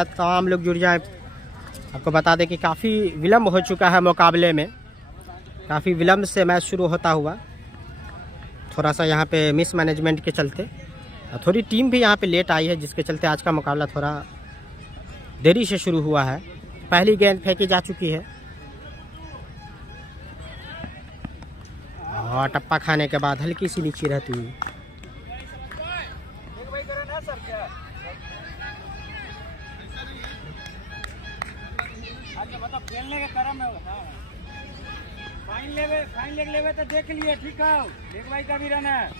तमाम लोग जुड़ जाए। आपको बता दें कि काफ़ी विलम्ब हो चुका है मुकाबले में, काफ़ी विलम्ब से मैच शुरू होता हुआ। थोड़ा सा यहाँ पे मिस मैनेजमेंट के चलते थोड़ी टीम भी यहाँ पे लेट आई है, जिसके चलते आज का मुकाबला थोड़ा देरी से शुरू हुआ है। पहली गेंद फेंकी जा चुकी है और टप्पा खाने के बाद हल्की सी नीचे रहती हुई खेलने के क्रम में फाइन लेवे तो देख लिए। ठीक है, एक भाई का भी रन है।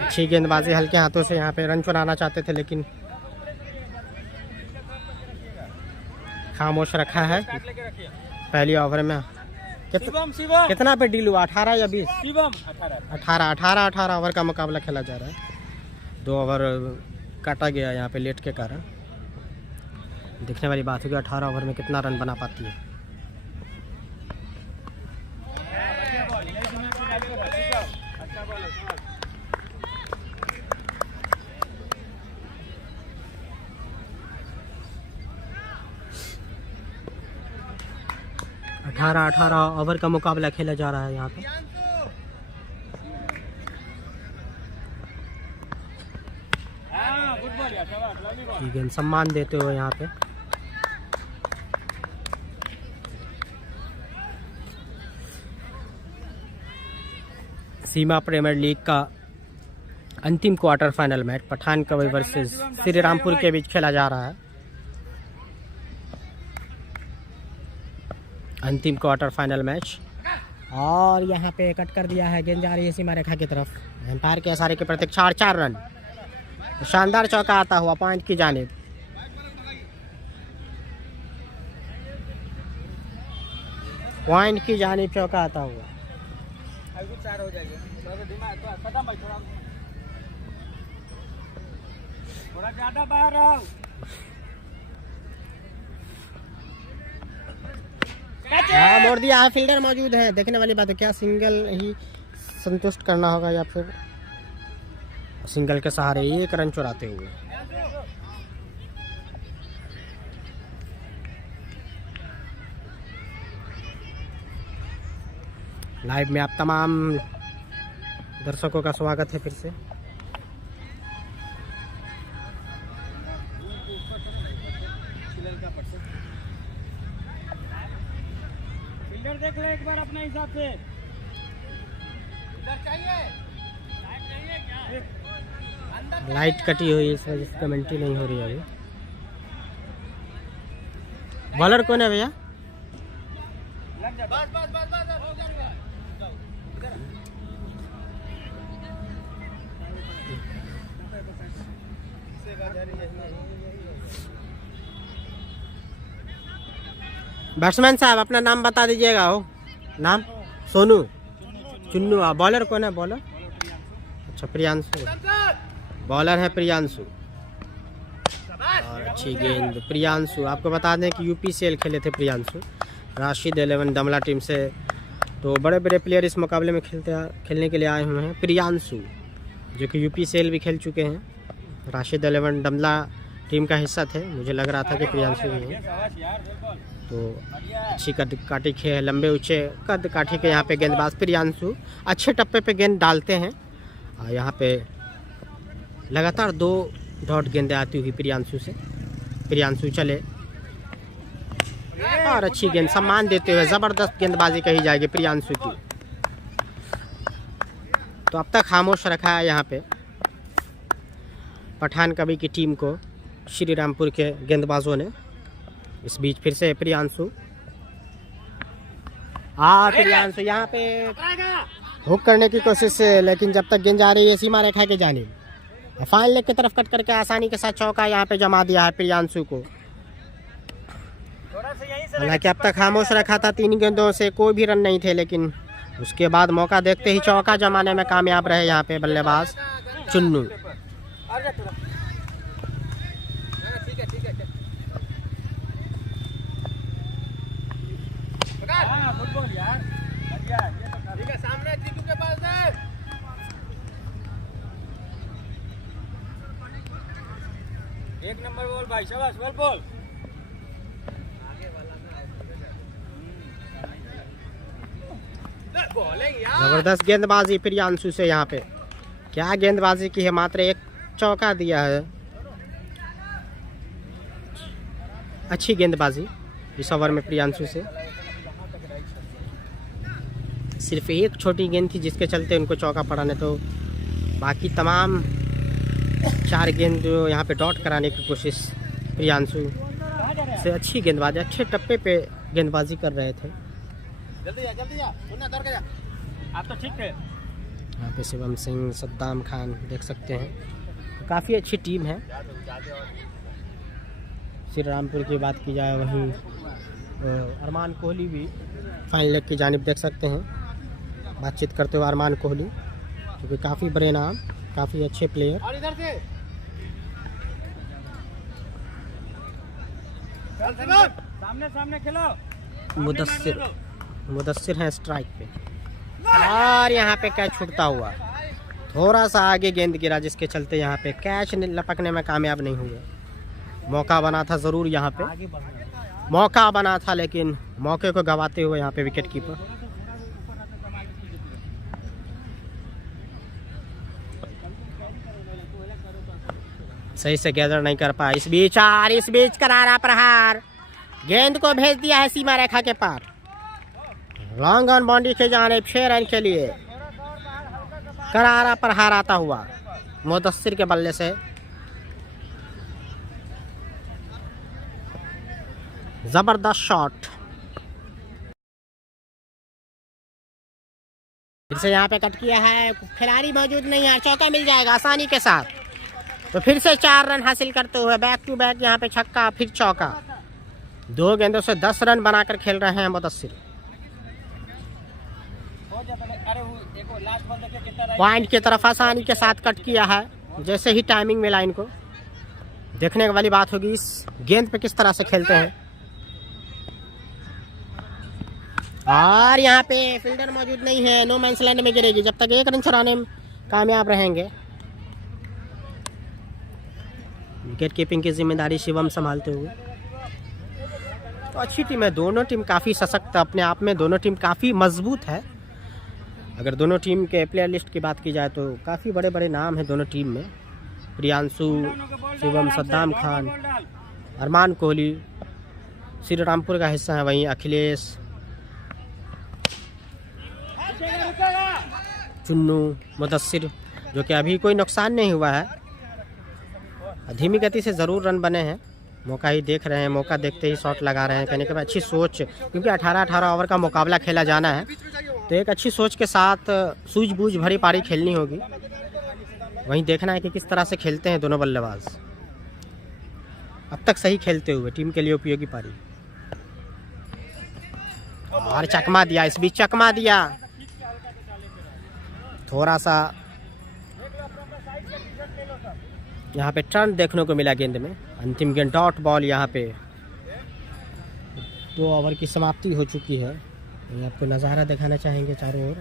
अच्छी गेंदबाजी, हल्के हाथों से यहाँ पे रन चुराना चाहते थे लेकिन खामोश रखा है। पहली ओवर में कितना पे डील हुआ? 18 या 20? 18 ओवर का मुकाबला खेला जा रहा है। 2 ओवर काटा गया यहाँ पे लेट के कारण। देखने वाली बात है कि 18 ओवर में कितना रन बना पाती है। अठारह ओवर का मुकाबला खेला जा रहा है यहाँ पे। गेंद सम्मान देते हुए यहाँ पे सीमा प्रीमियर लीग का अंतिम क्वार्टर फाइनल मैच पठान कवई वर्सेस श्री रामपुर के बीच खेला जा रहा है। अंतिम क्वार्टर फाइनल मैच, और यहाँ पे कट कर दिया है। गेंद जा रही है सीमा रेखा की तरफ। एम्पायर के इशारे के प्रतीक्षा 4 रन। शानदार चौका आता हुआ पॉइंट की जानिब। पॉइंट की जानिब चौका आता हुआ। थोड़ा ज्यादा बाहर आओ। मोड़ दिया है, फील्डर मौजूद है। देखने वाली बात है, क्या सिंगल ही संतुष्ट करना होगा या फिर सिंगल के सहारे 1 रन चुराते हुए। लाइव में आप तमाम दर्शकों का स्वागत है फिर से। फील्डर देख ले एक बार अपने हिसाब से। लाइट कटी हुई है, इस वजह से कमेंट्री नहीं हो रही है अभी। बॉलर कौन है भैया? बैट्समैन साहब अपना नाम बता दीजिएगा। हो नाम? सोनू, चुन्नू। बॉलर कौन है? बॉलर अच्छा प्रियांशु, बॉलर है प्रियांशु। और अच्छी गेंद प्रियांशु। आपको बता दें कि यूपीसीएल खेले थे प्रियांशु, राशिद 11 डमला टीम से। तो बड़े बड़े प्लेयर इस मुकाबले में खेलने के लिए आए हुए हैं। प्रियांशु जो कि यूपीसीएल भी खेल चुके हैं, राशिद 11 डमला टीम का हिस्सा थे। मुझे लग रहा था कि प्रियांशु ही है। तो अच्छी कद काठी खे लंबे ऊंचे कद काठी के यहाँ पे गेंदबाज प्रियांशु अच्छे टप्पे पे गेंद डालते हैं। यहाँ पे लगातार 2 डॉट गेंदें आती हुई प्रियांशु से। प्रियांशु चले और अच्छी गेंद सम्मान देते हुए ज़बरदस्त गेंदबाजी कही जाएगी प्रियांशु की। तो अब तक खामोश रखा है यहाँ पे पठान कवई की टीम को श्री रामपुर के गेंदबाजों ने। इस बीच फिर से प्रियांशु, प्रियांशु यहाँ पे हुक करने की कोशिश है, लेकिन जब तक गेंद जा रही है सीमा रेखा के जानिब। फाइनल लेग की तरफ कट करके आसानी के साथ चौका यहाँ पे जमा दिया है प्रियांशु को। हालांकि अब तक खामोश रखा था, 3 गेंदों से कोई भी रन नहीं थे, लेकिन उसके बाद मौका देखते ही चौका जमाने में कामयाब रहे यहाँ पे बल्लेबाज चुन्नू। एक नंबर बॉल भाई, शाबाश, बॉल बॉल। जबरदस्त गेंदबाजी प्रियांशु से यहाँ पे, क्या गेंदबाजी की है, मात्र एक चौका दिया है। अच्छी गेंदबाजी इस ओवर में प्रियांशु से। सिर्फ एक छोटी गेंद थी जिसके चलते उनको चौका पड़ा, नहीं तो बाकी तमाम 4 गेंद जो यहाँ पे डॉट कराने की कोशिश प्रियांशु से। अच्छी गेंदबाजी, अच्छे टप्पे पे गेंदबाजी कर रहे थे। जल्दी जा, दौड़ के जा। आप तो ठीक थे। यहाँ पे शिवम सिंह, सद्दाम खान देख सकते हैं, काफ़ी अच्छी टीम है। श्री रामपुर की बात की जाए, वहीं अरमान कोहली भी फाइनल लेग की जानिब देख सकते हैं बातचीत करते हुए। अरमान कोहली क्योंकि काफ़ी बड़े नाम, काफ़ी अच्छे प्लेयर। और इधर से सामने सामने खेलो। मुदस्सिर हैं स्ट्राइक पे, और यहाँ पे कैच छूटता हुआ, थोड़ा सा आगे गेंद गिरा जिसके चलते यहाँ पे कैच लपकने में कामयाब नहीं हुए। मौका बना था ज़रूर, यहाँ पे मौका बना था, लेकिन मौके को गंवाते हुए यहाँ पे विकेट कीपर। सही से गैदर नहीं कर पाया। इस बीच करारा प्रहार, गेंद को भेज दिया है सीमा रेखा के पार। लॉन्ग ऑन बाउंड्री के जाने 6 रन के लिए करारा प्रहार आता हुआ मुदस्सिर के बल्ले से। जबरदस्त शॉट। फिर से यहाँ पे कट किया है, खिलाड़ी मौजूद नहीं है, चौका मिल जाएगा आसानी के साथ। तो फिर से 4 रन हासिल करते हुए बैक टू बैक यहाँ पे छक्का, फिर चौका। 2 गेंदों से 10 रन बनाकर खेल रहे हैं मुदस्सिर। पॉइंट की तरफ आसानी के साथ कट किया है, जैसे ही टाइमिंग मिला इनको। देखने वाली बात होगी इस गेंद पे किस तरह से खेलते हैं। और यहाँ पे फील्डर मौजूद नहीं है, नो मैंस लैंड में गिरेगी जब तक 1 रन चुराने में कामयाब रहेंगे। विकेट कीपिंग की जिम्मेदारी शिवम संभालते हुए। तो अच्छी टीम है, दोनों टीम काफ़ी सशक्त अपने आप में, दोनों टीम काफ़ी मजबूत है। अगर दोनों टीम के प्लेयर लिस्ट की बात की जाए तो काफ़ी बड़े बड़े नाम हैं दोनों टीम में। प्रियांशु, शिवम, सद्दाम खान, अरमान कोहली श्री रामपुर का हिस्सा है, वहीं अखिलेश, चुन्नू, मुदस्सिर, जो कि अभी कोई नुकसान नहीं हुआ है। धीमी गति से ज़रूर रन बने हैं, मौका ही देख रहे हैं, मौका देखते ही शॉट लगा रहे हैं। कहने के बाद अच्छी सोच, क्योंकि 18-18 ओवर का मुकाबला खेला जाना है, तो एक अच्छी सोच के साथ सूझबूझ भरी पारी खेलनी होगी। वहीं देखना है कि किस तरह से खेलते हैं दोनों बल्लेबाज। अब तक सही खेलते हुए टीम के लिए उपयोगी पारी। और चकमा दिया, इस बीच चकमा दिया, थोड़ा सा यहाँ पे टर्न देखने को मिला गेंद में। अंतिम गेंद डॉट बॉल। यहाँ पे 2 ओवर की समाप्ति हो चुकी है। ये आपको नज़ारा दिखाना चाहेंगे चारों ओर।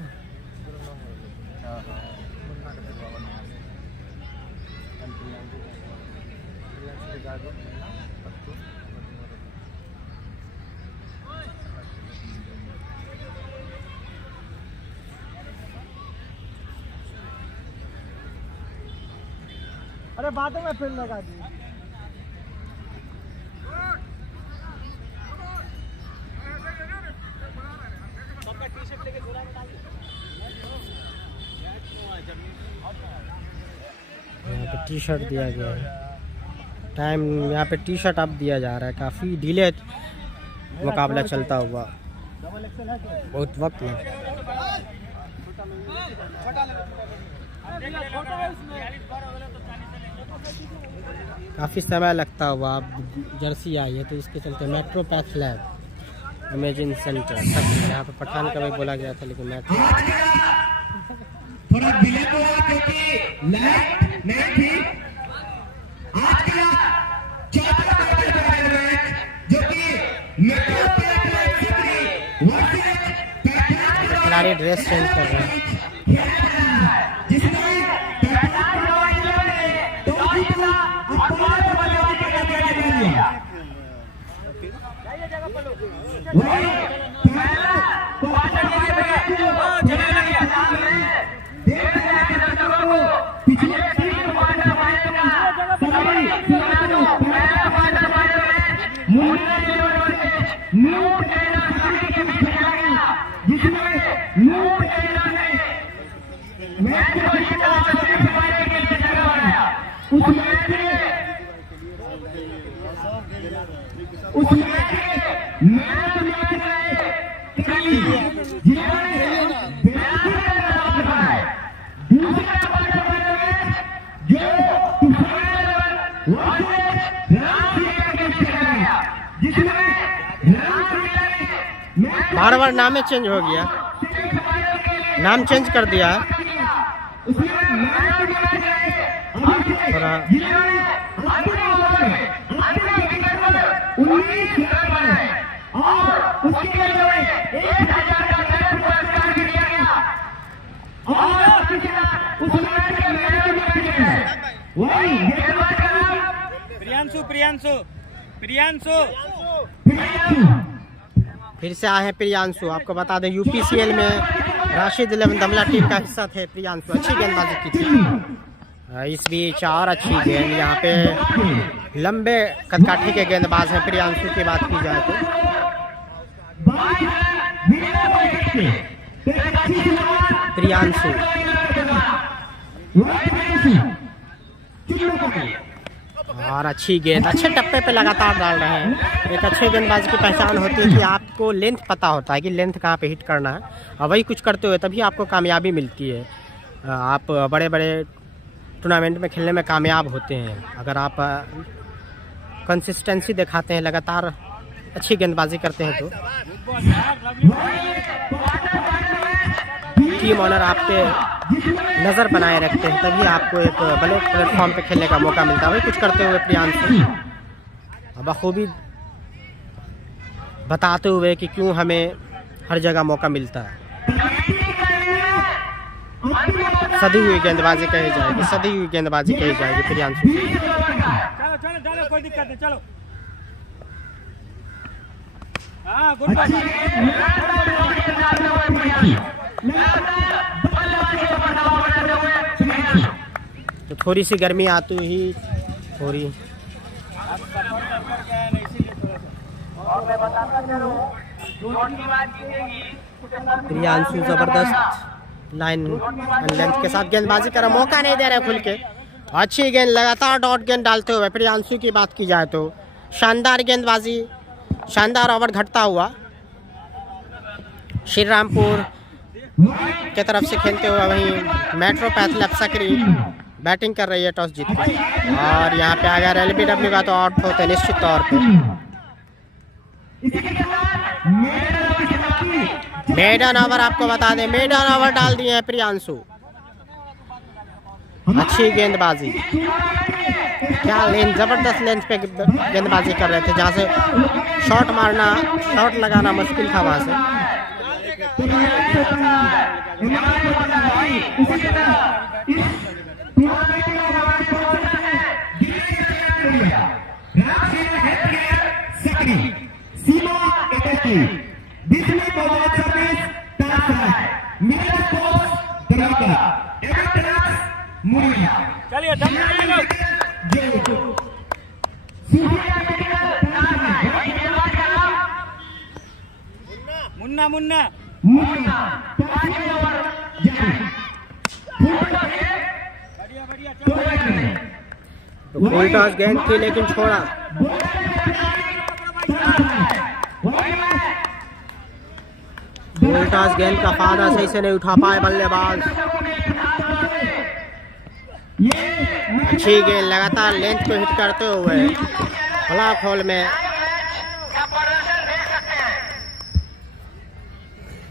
अरे बातों में फिर लगा दी। यहाँ पे टी शर्ट दिया गया है, टाइम यहाँ पे टी शर्ट अब दिया जा रहा है। काफ़ी डिले मुकाबला चलता हुआ, बहुत वक्त में काफ़ी समय लगता हुआ। अब जर्सी आई है तो इसके चलते metro path lab imaging centre यहाँ पर पठान का भी बोला गया था, लेकिन मेट्रो थोड़ा डिले तो हुआ क्योंकि लाइट नहीं थी। आज का चौथा मैच जो कि मेट्रो खिलाड़ी ड्रेस चेंज कर रहे हैं। जिसमें वही पहला क्वार्टर के चलने लगे सामने देख रहे हैं दर्शकों को पिछले 3 क्वार्टर फाइनल का सभी सुना दो। पहला क्वार्टर फाइनल में मुन्ना न्यू कैनेडा के बीच खेला गया, जिसमें न्यू कैनेडा ने मैच को जीता और सेमीफाइनल के लिए जगह बनाया। उस मैच में मैच जिन्होंने 82 रन बनाए। दूसरा क्वार्टर फाइनल मैच जो तूफान वर्सेस रामलीला के बीच खेला गया, जिसमें रामलीला ने मैच बार बार नाम चेंज हो गया, सेमीफाइनल के लिए नाम चेंज कर दिया। उसमें मैच जीता है अभिषेक, थोड़ा जिन्होंने अंतिम ओवर में अंतिम विकेट पर 19 रन बनाए और उसके लिए 1000 का नगद पुरस्कार भी दिया गया। और उस मैच के मैच ऑफ द मैच है वही गेंदबाज का नाम प्रियांशु प्रियांशु प्रियांशु फिर से आए हैं प्रियांशु। आपको बता दें यूपीसीएल में राशिद 11 दमला टीम का हिस्सा थे प्रियांशु। अच्छी गेंदबाजी की थी। इस बीच और अच्छी गेंद, यहाँ पे लंबे कदकाठी के गेंदबाज हैं प्रियांशु की बात की जाए तो। प्रियांशु और अच्छी गेंद, अच्छे टप्पे पे लगातार डाल रहे हैं। एक अच्छे गेंदबाज की पहचान होती है कि आपको लेंथ पता होता है कि लेंथ कहाँ पे हिट करना है, और वही कुछ करते हुए तभी आपको कामयाबी मिलती है। आप बड़े बड़े टूर्नामेंट में खेलने में कामयाब होते हैं अगर आप कंसिस्टेंसी दिखाते हैं, लगातार अच्छी गेंदबाजी करते हैं तो। टीम ऑनर आप पे नज़र बनाए रखते हैं, तभी आपको एक बड़े प्लेटफॉर्म पे खेलने का मौका मिलता है। वही कुछ करते हुए प्रियांशु बखूबी बताते हुए कि क्यों हमें हर जगह मौका मिलता है। सदी हुई गेंदबाजी कही जाएगी, सदी हुई गेंदबाजी कही जाएगी प्रियांशु। चलो चलो चलो कोई दिक्कत नहीं, चलो। हाँ गुड बात। तो थोड़ी सी गर्मी आती ही थोड़ी प्रियांशु जबरदस्त लाइन एंड लेंथ के साथ गेंदबाजी कर मौका नहीं दे रहे खुल के। अच्छी गेंद, लगातार डॉट गेंद डालते हुए प्रियांशु की बात की जाए तो शानदार गेंदबाजी, शानदार ओवर घटता हुआ। श्री रामपुर के तरफ से खेलते हुए वहीं मेट्रोपैथ लपसकरी बैटिंग कर रही है टॉस जीत के, और यहाँ पे अगर एलबीडब्ल्यू का तो आउट होते निश्चित तौर पे। मेडन ओवर आपको बता दें, मेडन ओवर डाल दिए हैं प्रियांशु। अच्छी गेंदबाजी, क्या लेंथ, जबरदस्त लेंथ पे गेंदबाजी कर रहे थे, जहाँ से शॉट मारना, शॉट लगाना मुश्किल था वहाँ से। चलिए मुन्ना मुन्ना बढ़िया बढ़िया, चलो। फुल टॉस गेंद थी लेकिन छोड़ा। फुल टॉस गेंद का फायदा सही से नहीं उठा पाए बल्लेबाज। अच्छी गेंद, लगातार लेंथ को हिट करते हुए ब्लॉक होल में,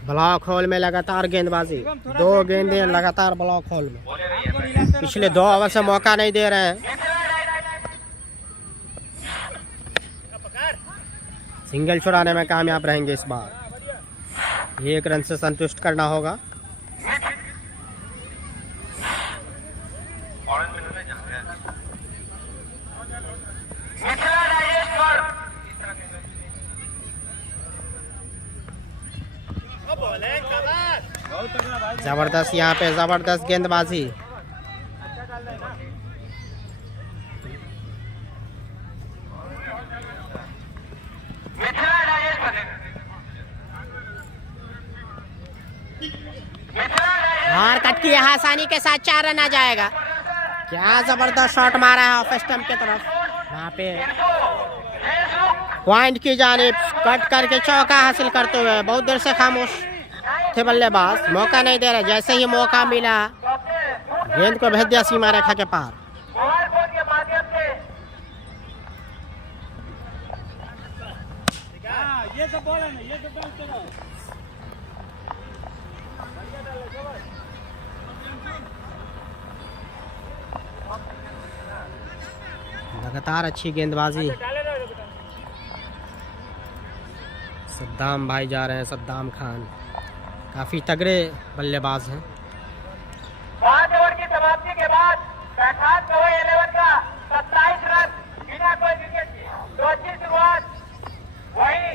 ब्लॉक होल में लगातार गेंदबाजी। 2 गेंदें लगातार ब्लॉक होल में, पिछले 2 ओवर से मौका नहीं दे रहे हैं। सिंगल छुड़ाने में कामयाब रहेंगे इस बार। 1 रन से संतुष्ट करना होगा। जबरदस्त यहाँ पे जबरदस्त गेंदबाजी। और कट की आसानी के साथ 4 रन आ जाएगा। क्या जबरदस्त शॉट मारा है ऑफ स्टंप की तरफ। वहाँ पे पॉइंट की जानिब कट करके चौका हासिल करते हुए बहुत देर से खामोश थे बल्लेबाज, मौका नहीं दे रहे। जैसे ही मौका मिला गेंद को भेज दिया सीमा रेखा के पार। ये सब बॉल है ना, ये सब डालते रहो। लगातार अच्छी गेंदबाजी। सद्दाम भाई जा रहे हैं, सद्दाम खान काफी तगड़े बल्लेबाज हैं। 5 ओवर की समाप्ति के बाद बैठात का 11 का 27 रन बिना कोई विकेट के। तो अच्छी शुरुआत वही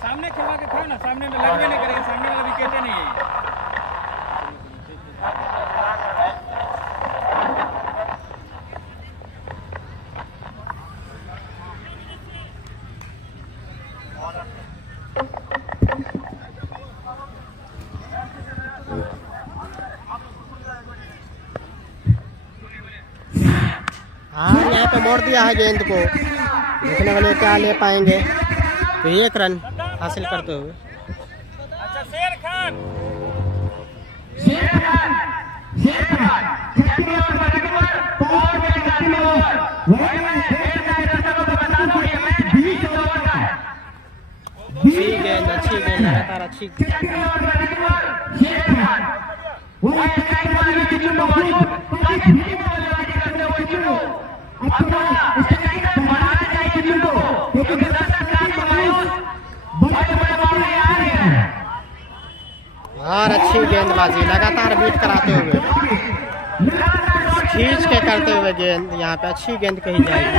सामने खिलवा के खाओ ना, सामने में लगने नहीं करेंगे, सामने वाला विकेट नहीं है। हाँ यहाँ पे मोड़ दिया है गेंद को। देखने वाले क्या ले पाएंगे। तो 1 रन हासिल करते हुए अच्छा शेर खान अच्छी गेंद लगातार अच्छी। और अच्छी गेंदबाजी लगातार बीट कराते हुए, खींच के करते हुए गेंद। यहाँ पे अच्छी गेंद कही जाएगी।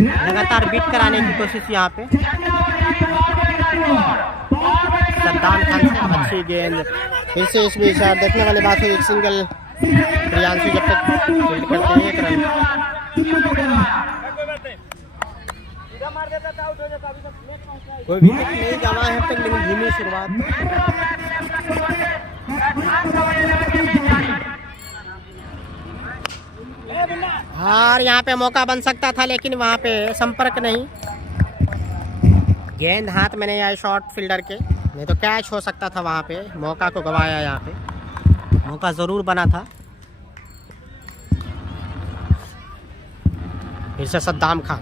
लगातार बीट कराने की कोशिश यहाँ पे सद्दाम खान से। अच्छी गेंद फिर से इस बीच देखने वाली बात है। एक सिंगल प्रियांशु जब तक फील्ड करते हैं 1 रन। कोई विकेट नहीं गवा है अब तक, लेकिन धीमी शुरुआत। और यहाँ पे मौका बन सकता था, लेकिन वहाँ पे संपर्क नहीं। गेंद हाथ में नहीं आई शॉर्ट फील्डर के, नहीं तो कैच हो सकता था। वहाँ पे मौका को गवाया। यहाँ पे मौका जरूर बना था। फिर से सद्दाम खान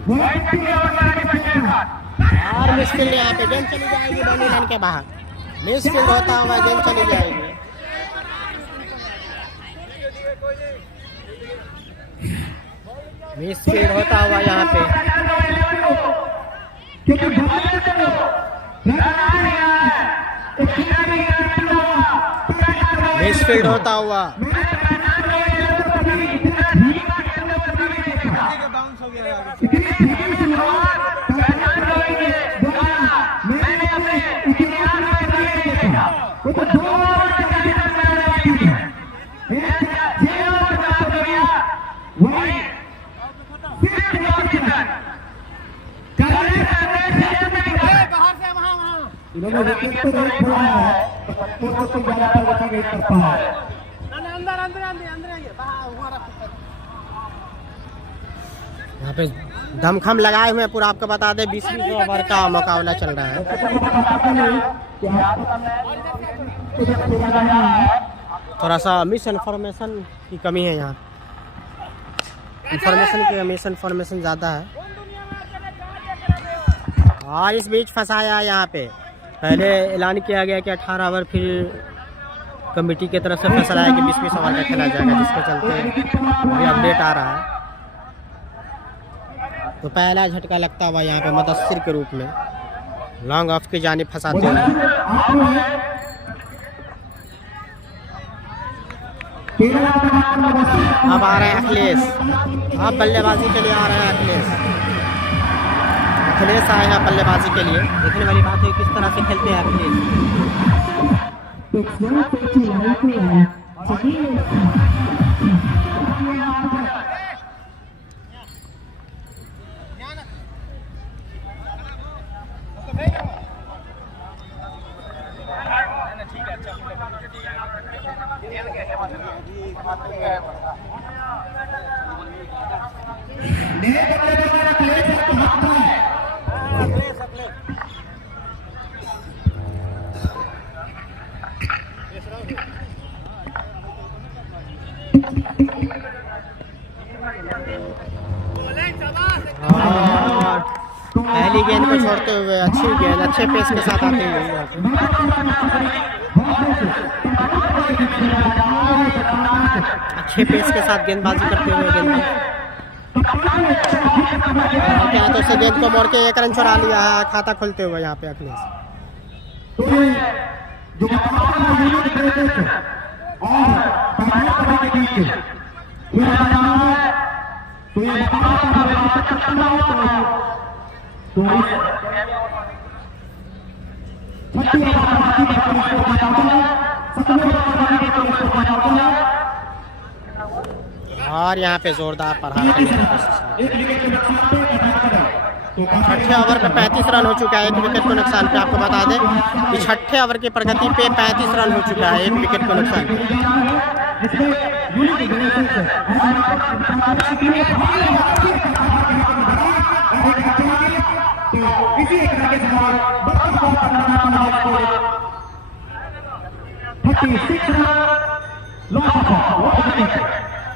और मिसफील्ड। यहाँ पे गेंद चली जाएगी बाउंड्री लाइन के बाहर। मिसफील्ड होता हुआ गेंद चली जाएगी। मिसफील्ड होता हुआ यहाँ पे मिसफील्ड होता हुआ। यहाँ पे दमखम लगाए हुए पूरा। आपको बता दें 20-20 ओवर का मुकाबला चल रहा है। थोड़ा सा मिस इन्फॉर्मेशन की कमी है यहाँ। मिस इन्फॉर्मेशन ज़्यादा है। और इस बीच फंसाया यहाँ पे। पहले ऐलान किया गया कि 18 ओवर, फिर कमेटी की तरफ से फैसला है कि 20-20 ओवर का खेला जाएगा, जिसके चलते अभी अपडेट आ रहा है। तो पहला झटका लगता हुआ यहाँ पे मुदस्सिर के रूप में लॉन्ग ऑफ की जानिब फंसाते हुए। अब आ रहे हैं अखिलेश। अब बल्लेबाजी के लिए आ रहे हैं अखिलेश। अखिलेश आए हैं बल्लेबाजी के लिए। देखने वाली बात है किस तरह से खेलते हैं अखिलेश। पहली गेंद को छोड़ते हुए अच्छी गेंद अच्छे पेस के साथ आते हुए यहाँ पे। अच्छे पेस के साथ गेंदबाजी करते हुए गेंदबाज क्या तो उसे गेंद को मोड़ के 1 रन चुरा लिया है खाता खोलते हुए यहाँ पे अखिलेश। और यहाँ पे जोरदार प्रहार करने की कोशिश। छठे ओवर पे 35 रन हो चुका है 1 विकेट को नुकसान पे। आपको बता दें कि छठे ओवर की प्रगति पे 35 रन हो चुका है 1 विकेट को नुकसान पे।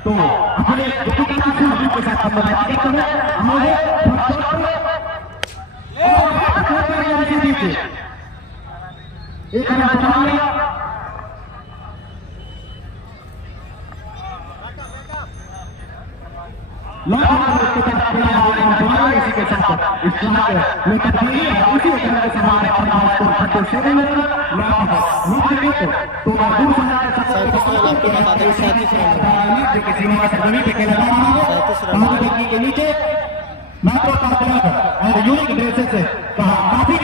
तो अपने के साथ काफी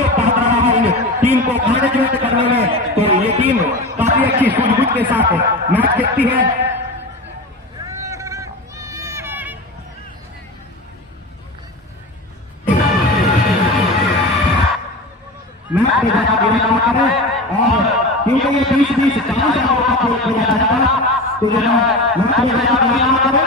टीम को मैनेजमेंट करने में, तो ये टीम काफी अच्छी सूझबूझ के साथ मैच खेलती है। मैच में ज्यादा गेम काम करे और क्योंकि ये 20-20 40 ओवर का खेल खेला जाता है, तो जो मैच में ज्यादा गेम काम करे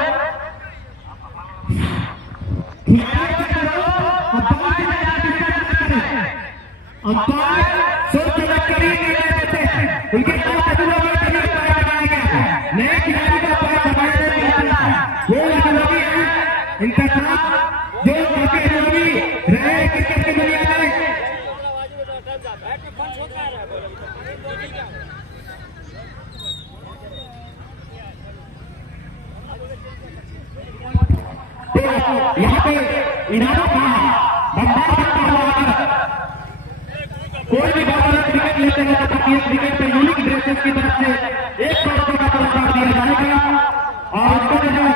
यहाँ पे इनाम कोई भी बॉलर विकेट लेते हैं तो प्रत्येक विकेट पे यूनिक ड्रेसेस की तरफ से 100 रुपए का पुरस्कार दिया जाएगा। और उसको जो है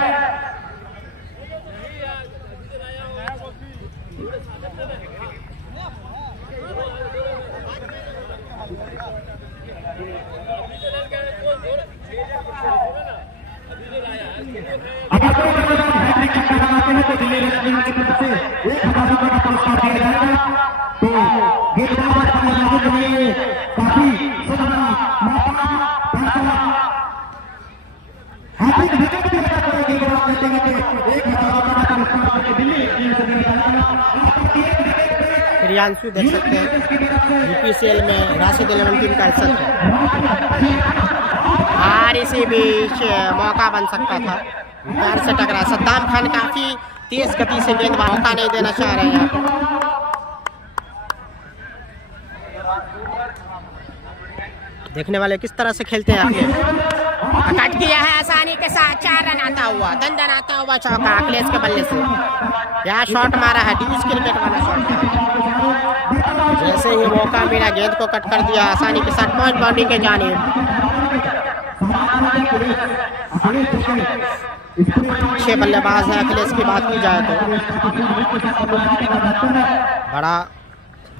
अगर कोई बल्लेबाज हैट्रिक छक्का लगाते हैं तो दिल्ली रेड की तरफ से 1000 रुपए का पुरस्कार दिया जाएगा। तो गेंदबाज बल्लेबाजों के लिए काफी सुनहरा मौका हैट्रिक विकेट भी लगा कर गेंदबाज कहते हैं कि 1000 रुपए का पुरस्कार दिल्ली टीम से दिया जाएगा। प्रियांशु देख सकते हैं यूपीसीएल में राशिद 11 टीम का हिस्सा था और इसी बीच मौका बन सकता था, पैर से टकरा। सद्दाम खान काफी तेज गति से गेंद मौका नहीं देना चाह रहे हैं यहाँ पे। देखने वाले किस तरह से खेलते हैं अखिलेश। कट किया है आसानी के साथ 4 रन आता हुआ, दंडन आता हुआ चौका अखिलेश के बल्ले से। क्या शॉट मारा है, ड्यूज क्रिकेट वाला शॉट। जैसे ही मौका मिला गेंद को कट कर दिया आसानी के साथ, पॉइंट बाउंड्री के जानिब। अच्छे बल्लेबाज हैं अखिलेश की बात की जाए तो।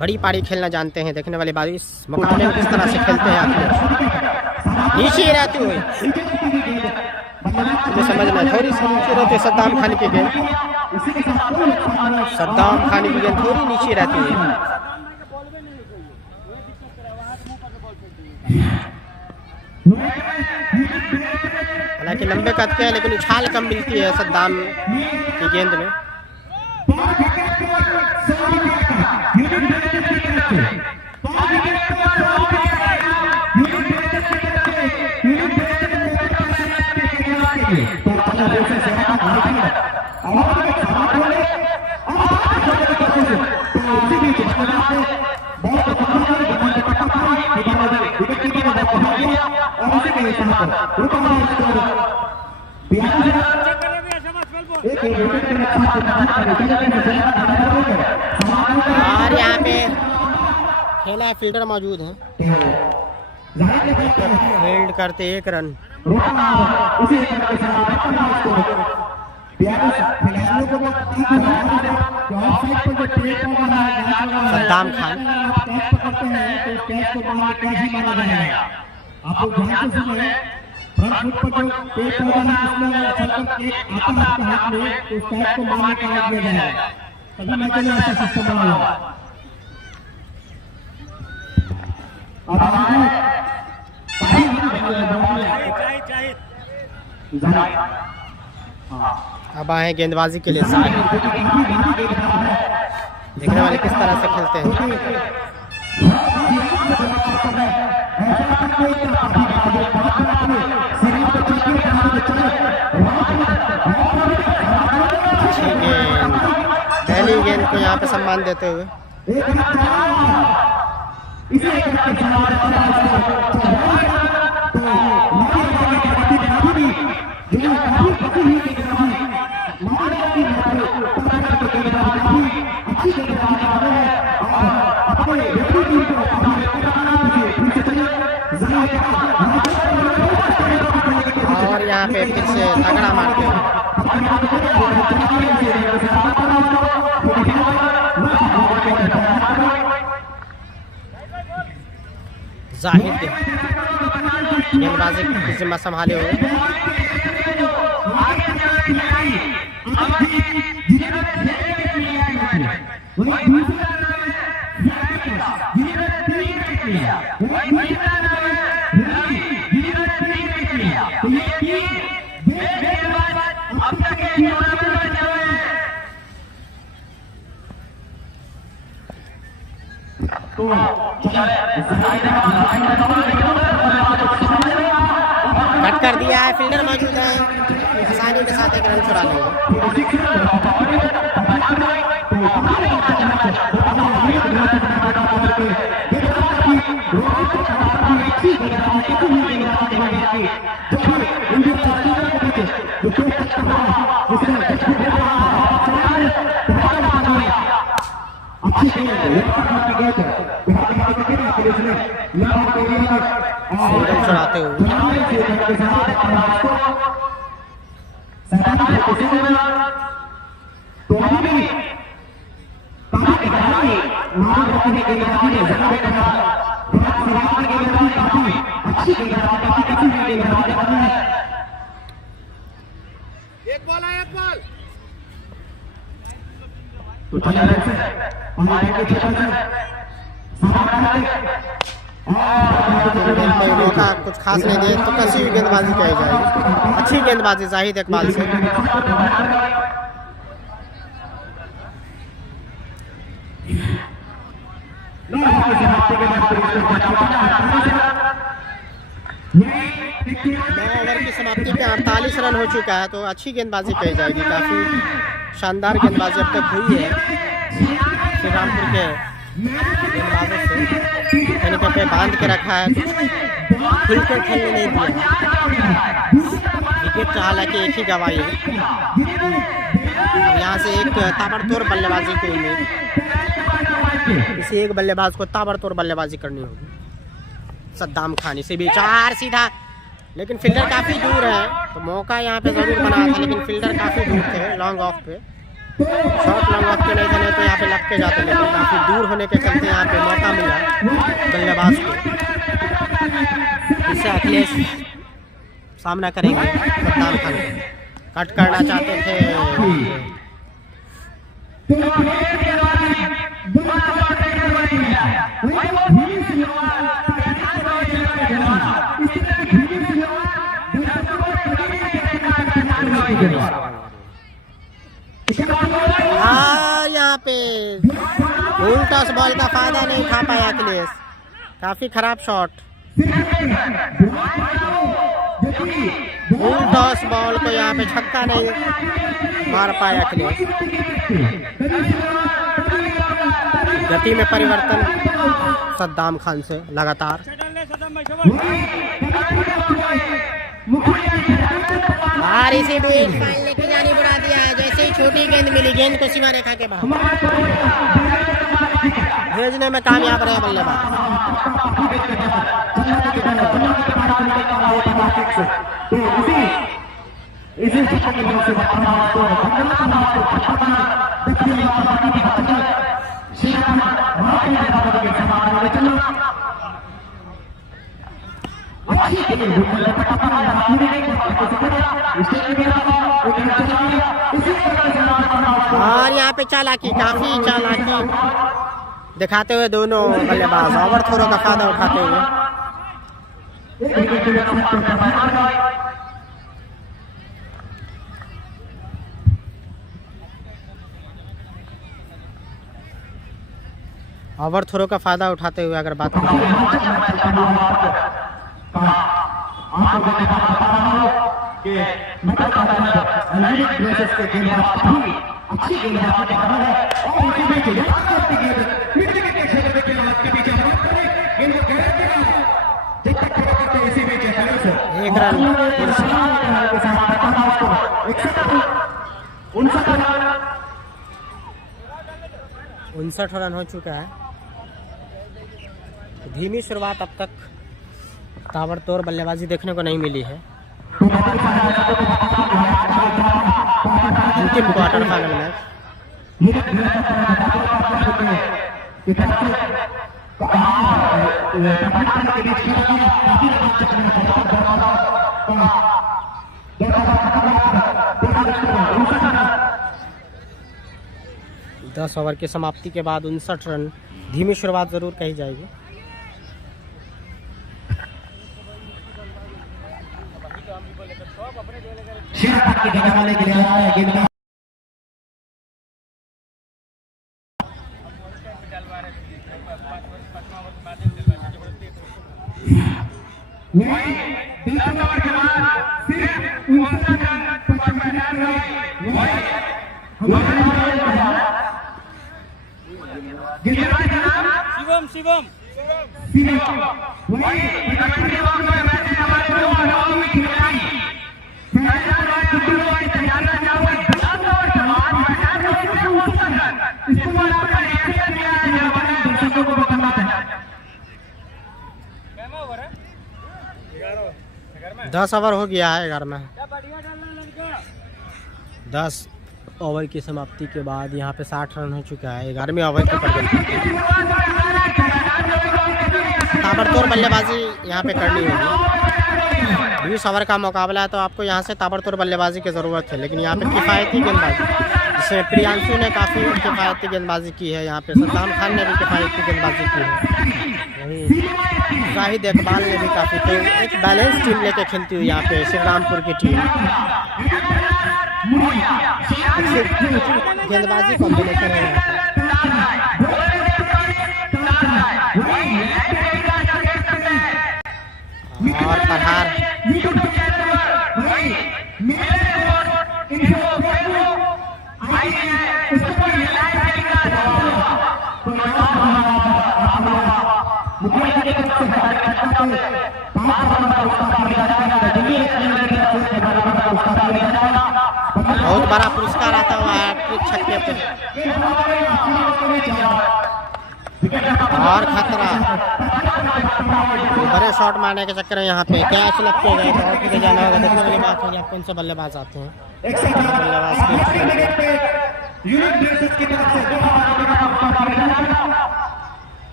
बड़ी पारी खेलना जानते हैं देखने वाले बात। इस मुकाबले में किस तरह से खेलते हैं अखिलेश। नीचे रहते हुए समझ में थोड़ी सी नीचे रहते। सद्दाम खान की गेंद, सद्दाम खान की गेंद थोड़ी नीचे रहती है। हालांकि लंबे कद के हैं लेकिन उछाल कम मिलती है सद्दाम की गेंद में। और यहाँ पे खेला फील्डर मौजूद है, फील्ड करते 1 रन। सद्दाम खान आप लोग ध्यान से सुने, फ्रंट फुट पर जो पेड़ पौधा है उसमें चलकर एक आता है आपके हाथ में, तो उस कैच को मारने का आवाज दिया जाएगा। सभी मैचों में ऐसा सिस्टम बना हुआ है। अब आए गेंदबाजी के लिए जाहिद। देखने वाले किस तरह से खेलते हैं। अच्छी गेंद, पहली गेंद को यहाँ पे सम्मान देते हुए। और यहाँ पे फिर से तगड़ा मारते हैं। जाहिद गेंदबाजी की जिम्मा संभाले हुए। कट कर दिया है, फील्डर मौजूद है, आसानी के साथ 1 रन चुरा लेंगे। चढ़ाते हुए मौका कुछ खास नहीं दे तो कैसी गेंदबाजी कही जाएगी। अच्छी गेंदबाजी जाहिद इकबाल से। ओवर की समाप्ति पे 48 रन हो चुका है, तो अच्छी गेंदबाजी कही जाएगी। काफ़ी शानदार गेंदबाजी अब तक हुई है श्री रामपुर के गेंदबाजों से। कहीं पे बांध के रखा है, खुल कर खेलने नहीं दिया। विकेट हालांकि एक ही गवाई है। यहाँ से एक ताबड़तोड़ बल्लेबाजी की उम्मीद। किसी एक बल्लेबाज को ताबड़तोड़ बल्लेबाजी करनी होगी। सद्दाम खान इसे भी 4 सीधा लेकिन फील्डर काफ़ी दूर है, तो मौका यहाँ पे ज़रूर बना था, लेकिन फील्डर काफ़ी दूर थे लॉन्ग ऑफ पे। शॉर्ट लॉन्ग ऑफ के नहीं थे, नहीं तो यहाँ पे लग के जाते, लेकिन काफ़ी दूर होने के चलते यहाँ पे मौका मिला बल्लेबाज को। इससे अखिलेश सामना करेंगे सद्दाम खान को। कट करना चाहते थे, और यहाँ पे फुल टॉस बॉल का फायदा नहीं उठा पाया अखिलेश। काफी खराब शॉट। फुल टॉस बॉल को यहाँ पे छक्का नहीं मार पाया अखिलेश। गति में परिवर्तन सद्दाम खान से लगातार। बाहर इसी बीच फाइनल की जानी बुरा दिया है। जैसे ही छोटी गेंद मिली, गेंद को सीमा रेखा के बाहर भेजने में कामयाब रहे बल्लेबाज। और यहाँ पे चालाकी, काफी चालाकी दिखाते हुए दोनों बल्लेबाज ओवर थ्रो का फायदा उठाते हुए। ओवर थ्रो का फायदा उठाते हुए अगर बात करें एक रन 59 रन हो चुका है। धीमी शुरुआत अब तक ताबड़तोड़ बल्लेबाजी देखने को नहीं मिली है। अंतिम क्वार्टर फाइनल मैच दस ओवर की समाप्ति के बाद 59 रन। धीमी शुरुआत जरूर कही जाएगी। शिवम दस ओवर हो गया है 11 में। 10 ओवर की समाप्ति के बाद यहाँ पे 60 रन हो चुका है। 11वें ओवर के ऊपर ताबड़तोड़ बल्लेबाजी यहाँ पे करनी होगी। 20 ओवर का मुकाबला है, तो आपको यहाँ से ताबड़तोड़ बल्लेबाजी की ज़रूरत है। लेकिन यहाँ पे किफ़ायती गेंदबाजी, जिसमें प्रियांशु ने काफ़ी किफ़ायती गेंदबाजी की है। यहाँ पे सद्दाम खान ने भी किफ़ायती गेंदबाजी की है। वहीं शाहिद इकबाल ने भी काफ़ी, तो एक बैलेंस टीम लेके खेलती हुई यहाँ पे श्री रामपुर की टीम। गेंदबाजी कॉम्बिनेशन है यहाँ पे। और प्रहार बहुत बड़ा पुरस्कार आता हुआ है छक्के पे। और खतरा बड़े शॉट मारने के चक्कर में यहाँ पे कैच लग के गए तो आउट पे जाना होगा। देखने वाली बात होगी आप कौन से बल्लेबाज आते हैं। बल्लेबाज यूनिट ड्रेसेस की तरफ से 2000 रुपए का पुरस्कार दिया जाएगा।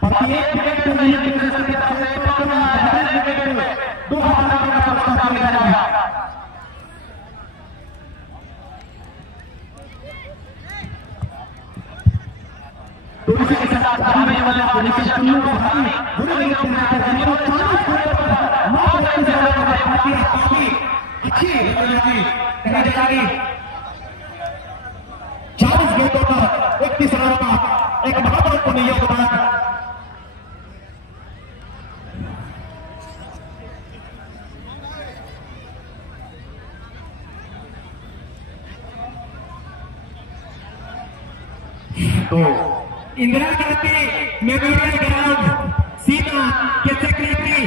प्रत्येक विकेट पे यूनिट ड्रेसेस की तरफ से 2000 रुपए का पुरस्कार दिया जाएगा। दूसरे के साथ हमें बल्लेबाज निकेश कुल्लू को हराने बुरी विकेट में आकर जमीन पर 40 रन पर 9 रन से आगे बढ़ी काफी अच्छी बल्लेबाजी करी जा रही। 40 गेंदों पर 31 रन का एक महत्वपूर्ण योगदान। तो इंदिरा गांधी मेमोरियल ग्राउंड सीमा के सेक्रेटरी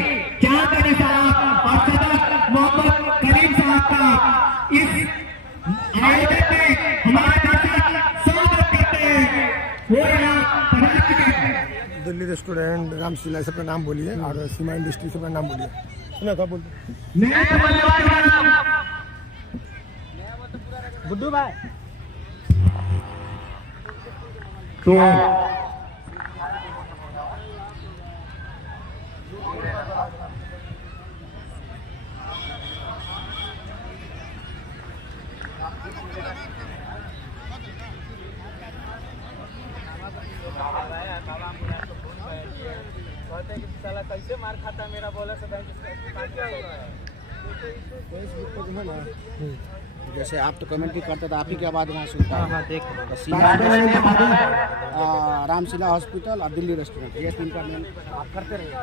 चांद अली साहब और सदर मोहम्मद करीम साहब का इस आयोजन में हमारे दर्शक स्वागत करते हैं। वो यहाँ पहुंच चुके हैं। दिल्ली रेस्टोरेंट रामशिला से अपना नाम बोलिए और सीमा इंडस्ट्री से अपना नाम बोलिए। सुना था बोल नए बल्लेबाज का नाम गुड्डू भाई। तो कैसे मार खाता मेरा बॉलर से जैसे आप तो कमेंट्री करते तो आप ही की आवाज़ वहाँ सुनता है। हाँ देख तो सीमा रामशिला हॉस्पिटल और दिल्ली रेस्टोरेंट ये तीन का मेन आप करते रहिए।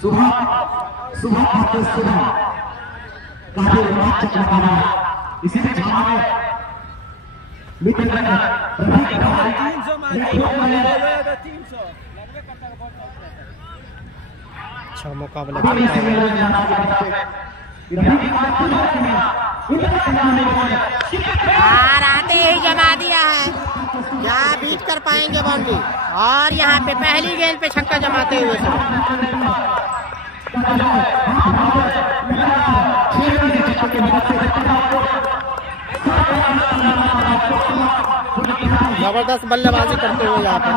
सुबह सुबह काफी रोमांचक लग रहा है। इसी से हमारे मित्र रफीक अच्छा मुकाबला आते ही जमा दिया है। क्या बीट कर पाएंगे बाउंड्री और यहाँ पे पहली गेंद पे छक्का जमाते हुए जबरदस्त बल्लेबाजी करते हुए यहाँ पे।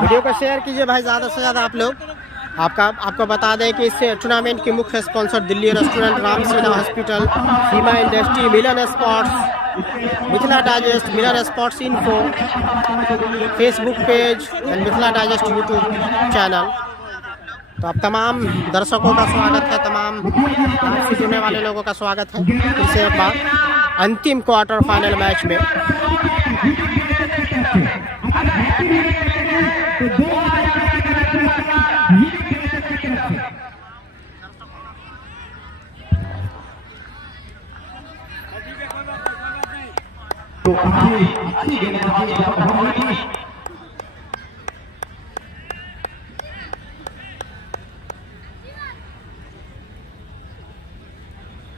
वीडियो को शेयर कीजिए भाई ज़्यादा से ज़्यादा आप लोग। आपको बता दें कि इस टूर्नामेंट की मुख्य sponsor Delhi restaurant, Ramshila hospital, Seema industry, Milan sports, Mithila digest, Milan sports info, Facebook page and Mithila digest YouTube channel. तो अब तमाम दर्शकों का स्वागत है, तमाम से जुड़ने वाले लोगों का स्वागत है फिर से एक बार अंतिम क्वार्टर फाइनल मैच में। तो काफी अच्छी गेंदबाजी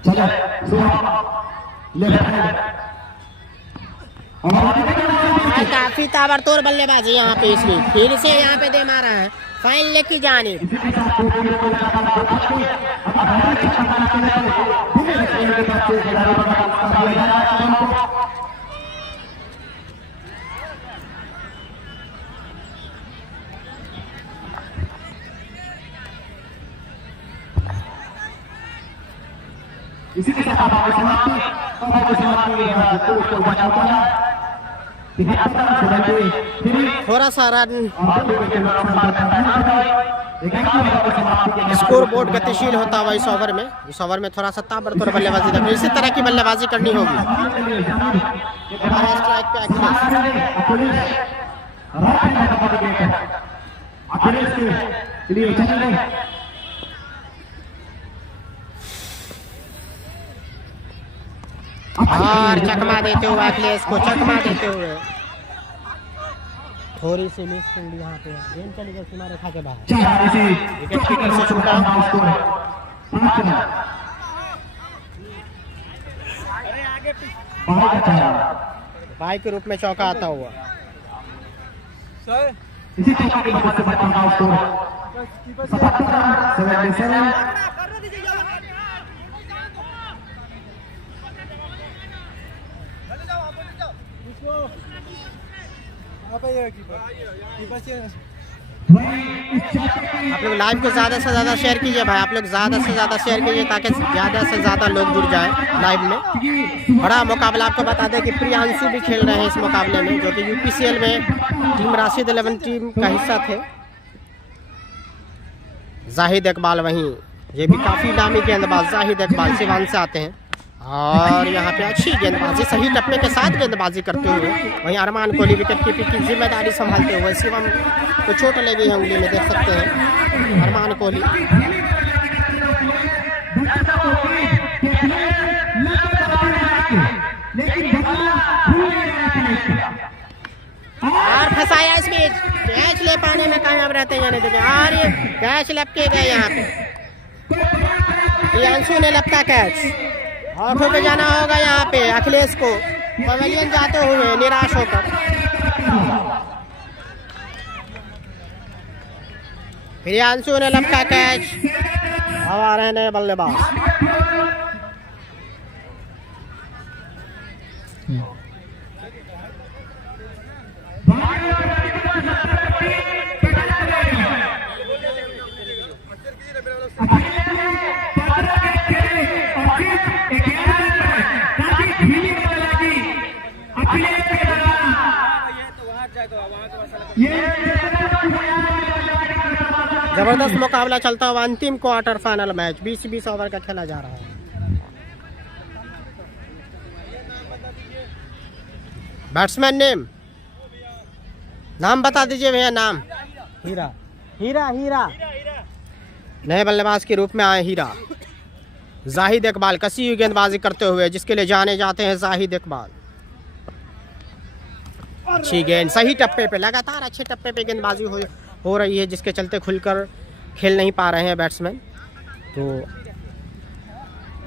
चलो काफी ताबड़तोड़ बल्लेबाजी यहाँ पे, इसलिए फिर से यहाँ पे दे मारा है फाइन लेग की जानिब। इसी के साथ थोड़ा सा रन स्कोर बोर्ड गतिशील होता हुआ इस ओवर में। इस ओवर में थोड़ा सा ताबड़तोड़ बल्लेबाजी देखिए, इसी तरह की बल्लेबाजी करनी होगी। स्ट्राइक पे और चकमा देते हुए अखिलेश को चकमा देते हुए थोड़ी सी मिस फील्ड यहाँ पे है, गेंद चली गई सीमा रेखा के बाहर। 4 से विकेट कीपर से छूटा। Score 5 run. बाई के रूप में चौका आता हुआ। इसी चौका के बाद से बड़ा स्कोर 77। आप लोग लाइव को ज़्यादा से ज़्यादा शेयर कीजिए भाई, आप लोग ज़्यादा से ज़्यादा शेयर कीजिए ताकि ज़्यादा से ज़्यादा लोग जुड़ जाए लाइव में। बड़ा मुकाबला, आपको बता दें कि प्रियांशु भी खेल रहे हैं इस मुकाबले में, जो कि यूपीसीएल में टीम राशिद 11 टीम का हिस्सा थे। जाहिद इकबाल वहीं, ये भी काफ़ी नामी गेंदबाज जाहिद इकबाल सिवान से आते हैं और यहाँ पे अच्छी गेंदबाजी, सही टप्पे के साथ गेंदबाजी करते हुए वहीं अरमान कोहली विकेट कीपिंग की जिम्मेदारी संभालते हुए। शिवम को चोट लगी है उंगली में, देख सकते हैं अरमान कोहली। और फंसाया इस बीच, कैच ले पाने में कामयाब रहते हैं जाने देते, और ये कैच लपके गए यहाँ पे। प्रियांशु ने लपका कैच, आउट होकर जाना होगा यहाँ पे अखिलेश को, पवेलियन जाते हुए निराश होकर। प्रियांशु ने लपका कैच, अब आ रहे हैं नए बल्लेबाज। जबरदस्त मुकाबला चलता हुआ अंतिम क्वार्टर फाइनल मैच, 20-20 ओवर का खेला जा रहा है। बैट्समैन नेम, नाम बता दीजिए भैया। नाम हीरा, हीरा हीरा। नए बल्लेबाज के रूप में आए हीरा। जाहिद इकबाल कसी हुई गेंदबाजी करते हुए, जिसके लिए जाने जाते हैं जाहिद इकबाल। अच्छी गेंद, सही टप्पे पे, लगातार अच्छे टप्पे पे गेंदबाजी हो रही है, जिसके चलते खुलकर खेल नहीं पा रहे हैं बैट्समैन। तो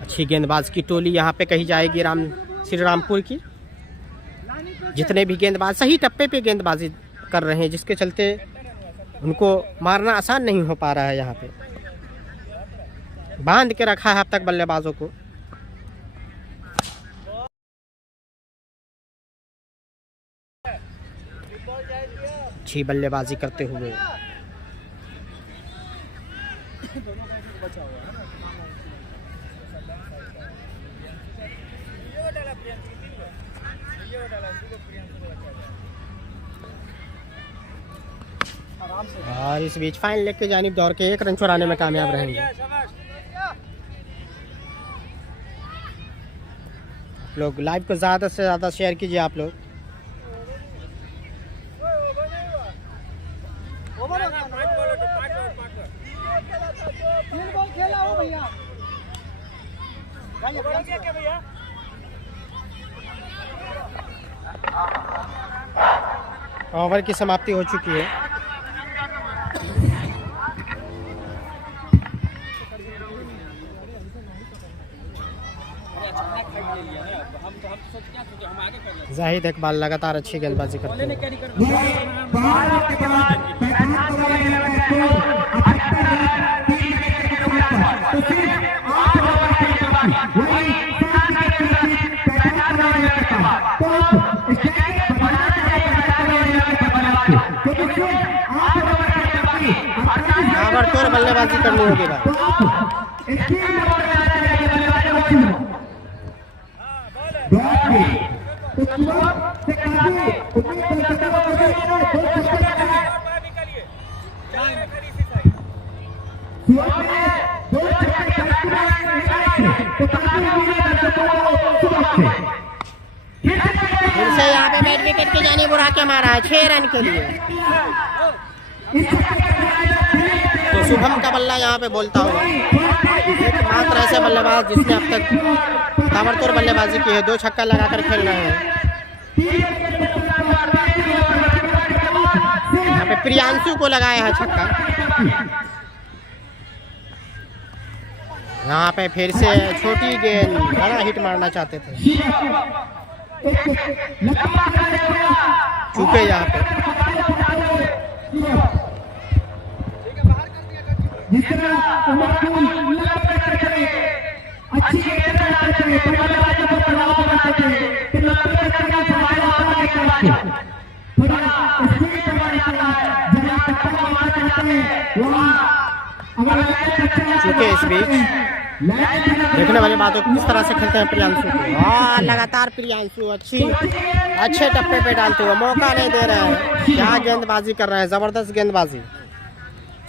अच्छी गेंदबाज की टोली यहाँ पे कही जाएगी श्री रामपुर की। जितने भी गेंदबाज सही टप्पे पे गेंदबाजी कर रहे हैं, जिसके चलते उनको मारना आसान नहीं हो पा रहा है। यहाँ पे बांध के रखा है अब तक बल्लेबाजों को। अच्छी बल्लेबाजी करते हुए और इस बीच फाइन लेग की जानिब दौड़ के 1 रन चुराने में कामयाब रहेंगे। लोग लाइव को ज़्यादा से ज़्यादा शेयर कीजिए आप लोग। ओवर की समाप्ति हो चुकी है। जाहिद इकबाल लगातार अच्छी गेंदबाजी करते हैं। ताबड़तोड़ बल्लेबाजी करनी होगी भाई। फिर से यहाँ पे बैट विकेट की जानी बुरा के मारा है 6 रन के लिए। तो शुभम का बल्ला यहाँ पे बोलता हूँ, एकमात्र ऐसे बल्लेबाज जिसने अब तक ताबड़तोड़ बल्लेबाजी की है, 2 छक्का लगाकर खेल रहे हैं। प्रियांशु को लगाया है छक्का। यहाँ पे फिर से छोटी गेंद, बड़ा हिट मारना चाहते थे, चूके यहाँ पे। जिस तरह अच्छी गेंद बनाते थे, बल्लेबाजों को प्रभाव बनाते थे, थोड़ा स्पीड बनाता है, जहाँ टक्कर को मारना चाहते हैं वहाँ अगर चूके इस बीच देखने वाली बात है किस तरह से खेलते हैं प्रियांशु को। हाँ, लगातार प्रियांशु अच्छे टप्पे पे डालते हुए, मौका नहीं दे रहे हैं। क्या गेंदबाजी कर रहे हैं, जबरदस्त गेंदबाजी।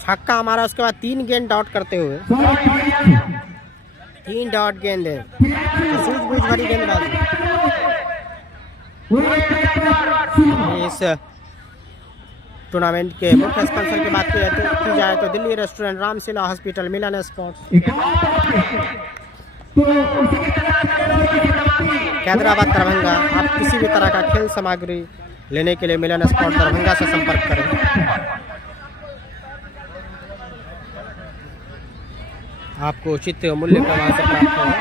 छक्का हमारा, उसके बाद 3 गेंद डॉट करते हुए, 3 डॉट गेंद है, सूझबूझ भरी गेंदबाजी। इस टूर्नामेंट के मुख्य स्पॉन्सर की बात की जाए तो दिल्ली रेस्टोरेंट, रामशिला हॉस्पिटल, मिलन स्पोर्ट्स, हैदराबाद, दरभंगा। आप किसी भी तरह का खेल सामग्री लेने के लिए मिलन स्पोर्ट्स दरभंगा से संपर्क करें। आपको उचित मूल्य का वहाँ से प्राप्त होगा।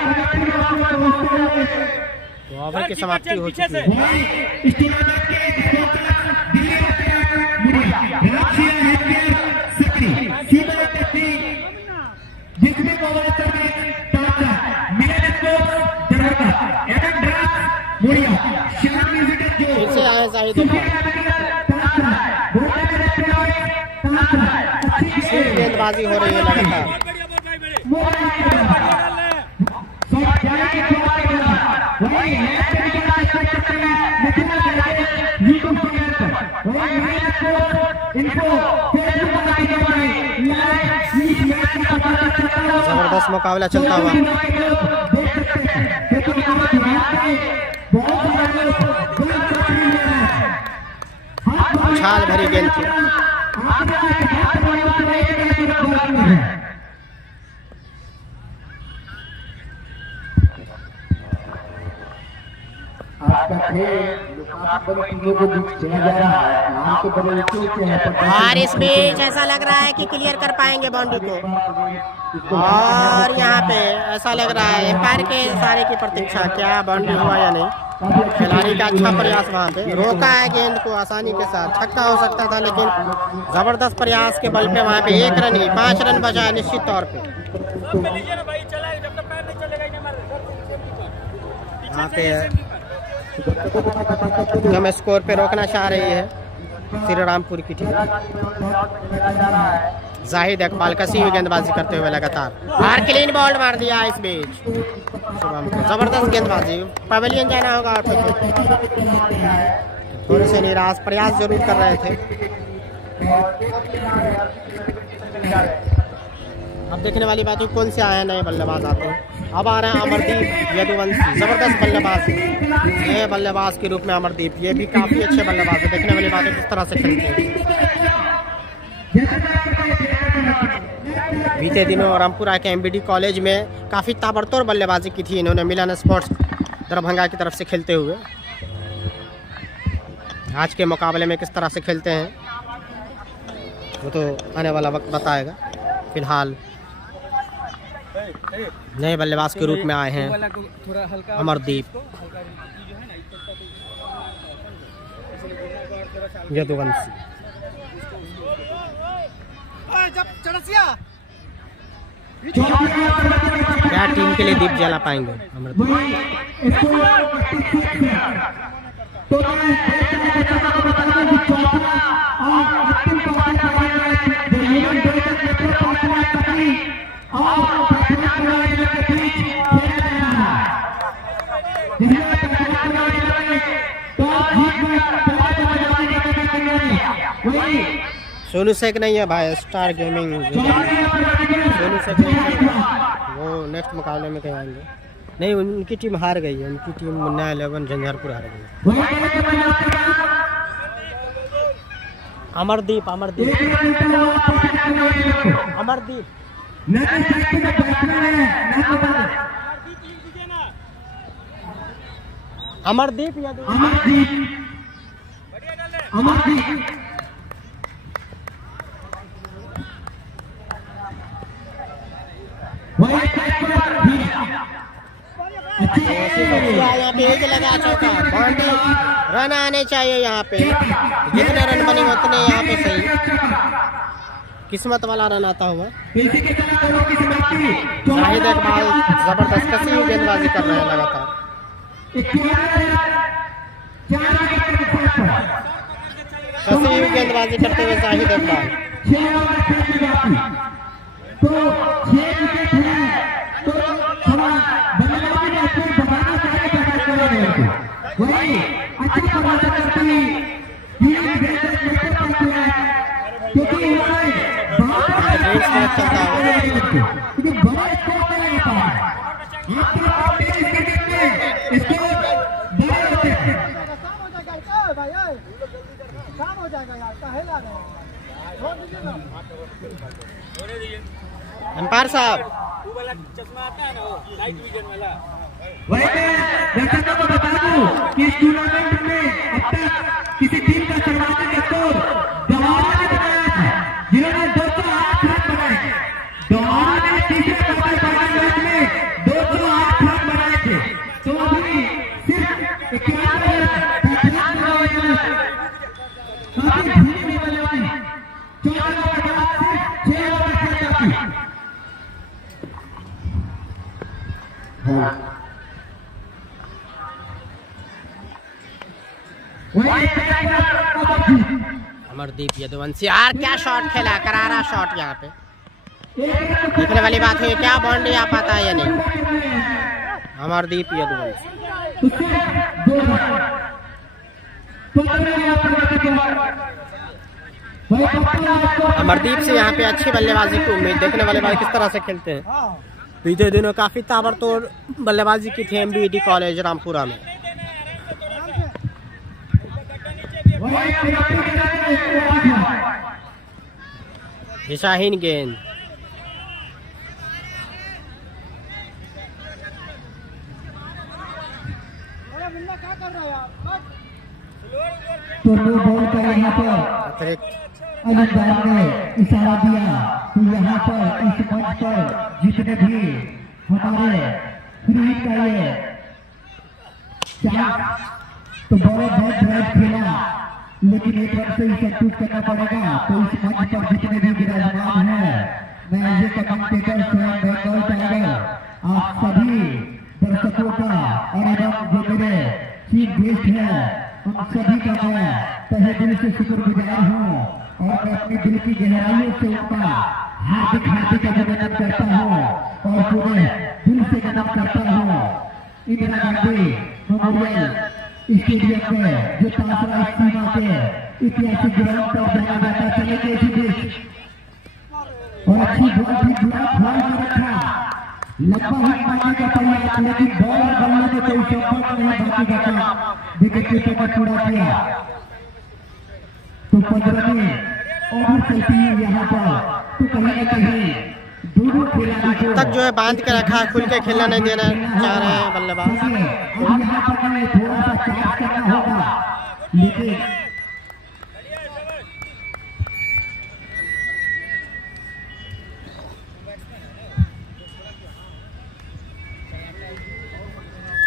तो ओवर की समाप्ति हो चुकी है। फिर से आए शाहिद, गेंदबाजी हो रही है लगातार। जबरदस्त मुकाबला चलता हुआ। उछाल भरी गेंद थी। और इस बीच ऐसा लग रहा है कि क्लियर कर पाएंगे बाउंड्री को, और यहाँ पे ऐसा लग रहा है एम्पायर के इशारे की प्रतीक्षा, क्या बाउंड्री हुआ या नहीं। खिलाड़ी का अच्छा प्रयास, वहाँ पे रोका है गेंद को आसानी के साथ, छक्का हो सकता था, लेकिन जबरदस्त प्रयास के बल पे वहाँ पे 1 रन ही, 5 रन बचा निश्चित तौर पे। यहाँ पे कम स्कोर पे रोकना चाह रही है श्री रामपुर की टीम। जाहिद इकबाल कसी हुई गेंदबाजी करते हुए लगातार, और क्लीन बॉल मार दिया इस बीच शुभम को। जबरदस्त गेंदबाजी, पवेलियन जाना होगा। और थोड़े से निराश, प्रयास जरूर कर रहे थे। अब देखने वाली बात है कौन से आए नए बल्लेबाज आते हैं। अब आ रहे हैं अमरदीप यदुवंशी, जबरदस्त बल्लेबाज, नए बल्लेबाज के रूप में अमरदीप, ये भी काफी अच्छे बल्लेबाज है। देखने वाली बात है किस तरह से खेलते हैं। बीते दिनों रामपुरा के एमबीडी कॉलेज में काफी ताबड़तोड़ बल्लेबाजी की थी इन्होंने मिलन स्पोर्ट्स दरभंगा की तरफ से खेलते हुए। आज के मुकाबले में किस तरह से खेलते हैं वो तो आने वाला वक्त बताएगा। फिलहाल नए बल्लेबाज के रूप में आए हैं अमरदीप यदुवंशी। क्या टीम के लिए दीप जला पाएंगे अमरदीप? सोनू शेख नहीं है भाई, स्टार गेमिंग सोनू शेख नहीं है, वो नेक्स्ट मुकाबले में कहीं आएंगे। नहीं, उनकी टीम हार गई है, उनकी टीम मुन्ना 11 झंझारपुर हार गई। अमरदीप अमरदीप अमरदीप अमरदीप वही यहाँ पे एक लगा चौका, बाउंड्री, रन आने चाहिए यहाँ पे, जितने रन बने उतने यहाँ पे सही, किस्मत वाला रन आता हुआ। शाहिद इकबाल जबरदस्त कसी हुई गेंदबाजी कर रहे हैं लगातार। कसी हुई गेंदबाजी करते हुए शाहिद इकबाल। अंपायर साहब, वो वाला चश्मा आता है ना, वो लाइट विजन वाला। वही मैं दर्शकों को बता दूं कि इस टूर्नामेंट में अब तक किसी टीम का सर्वाधिक स्कोर दौड़ा ने बनाया था, जिन्होंने 208 रन बनाए। दौड़ा ने तीसरे क्वार्टर फाइनल मैच में 208 रन बनाए थे, तो अभी सिर्फ 11 रन काफी धीमी वाले 14 ओवर के बाद सिर्फ 6 ओवर खेल जाती। अमरदीप यदुवंशी, यार क्या शॉट खेला, करारा शॉट। यहाँ पे देखने वाली बात हुई, क्या बाउंड्री आ पाता है या नहीं। अमरदीप यदुवंशी, अमरदीप से यहाँ पे अच्छी बल्लेबाजी की उम्मीद। देखने वाले भाई किस तरह से खेलते हैं। बीते दिनों काफी ताबड़तोड़ बल्लेबाजी की थी MBET कॉलेज रामपुरा में। दिशाहीन गेंद, तो बॉल का यहाँ पर अतिरिक्त अलीदार ने इशारा दिया तो यहाँ पर इस मंच पर जितने भी हमारे फ्री का ये चांस, तो बहुत ड्राइव खेला, लेकिन एक रन से ही सब कुछ करना पड़ेगा। तो इस मंच पर जितने भी विराजमान हैं, मैं ये कमेंटेटर स्वयं बंगाल टाइगर आप सभी दर्शकों का और एवं जो मेरे चीफ गेस्ट हैं उन सभी का मैं तहे दिल से शुक्रगुजार हूँ, और मैं अपनी दिल की गहराइयों से उनका हार्दिक हार्दिक अभिनंदन करता हूँ और पूरे दिल से नमन करता हूँ। इंदिरा गांधी मेमोरियल स्टेडियम में जो तासरा सीमा के ऐतिहासिक ग्राउंड पर जाना जाता, चले गए थे देश और अच्छी बॉल भी बुरा ख्वाल में रखा, लंबा हिट मारने का प्रयास, लेकिन बॉल और बल्ले में कोई संपर्क नहीं बाकी बचा, विकेट कीपर ने पूरा किया। तो 15वीं ओवर चलती है यहाँ पर, तो कहीं न कहीं दोनों खिलाड़ी को तक जो है बांध के रखा, खुल के खेलना नहीं देना चाह रहे हैं बल्लेबाज। अब यहाँ पर हमें थोड़ा सा चार्ज करना होगा, लेकिन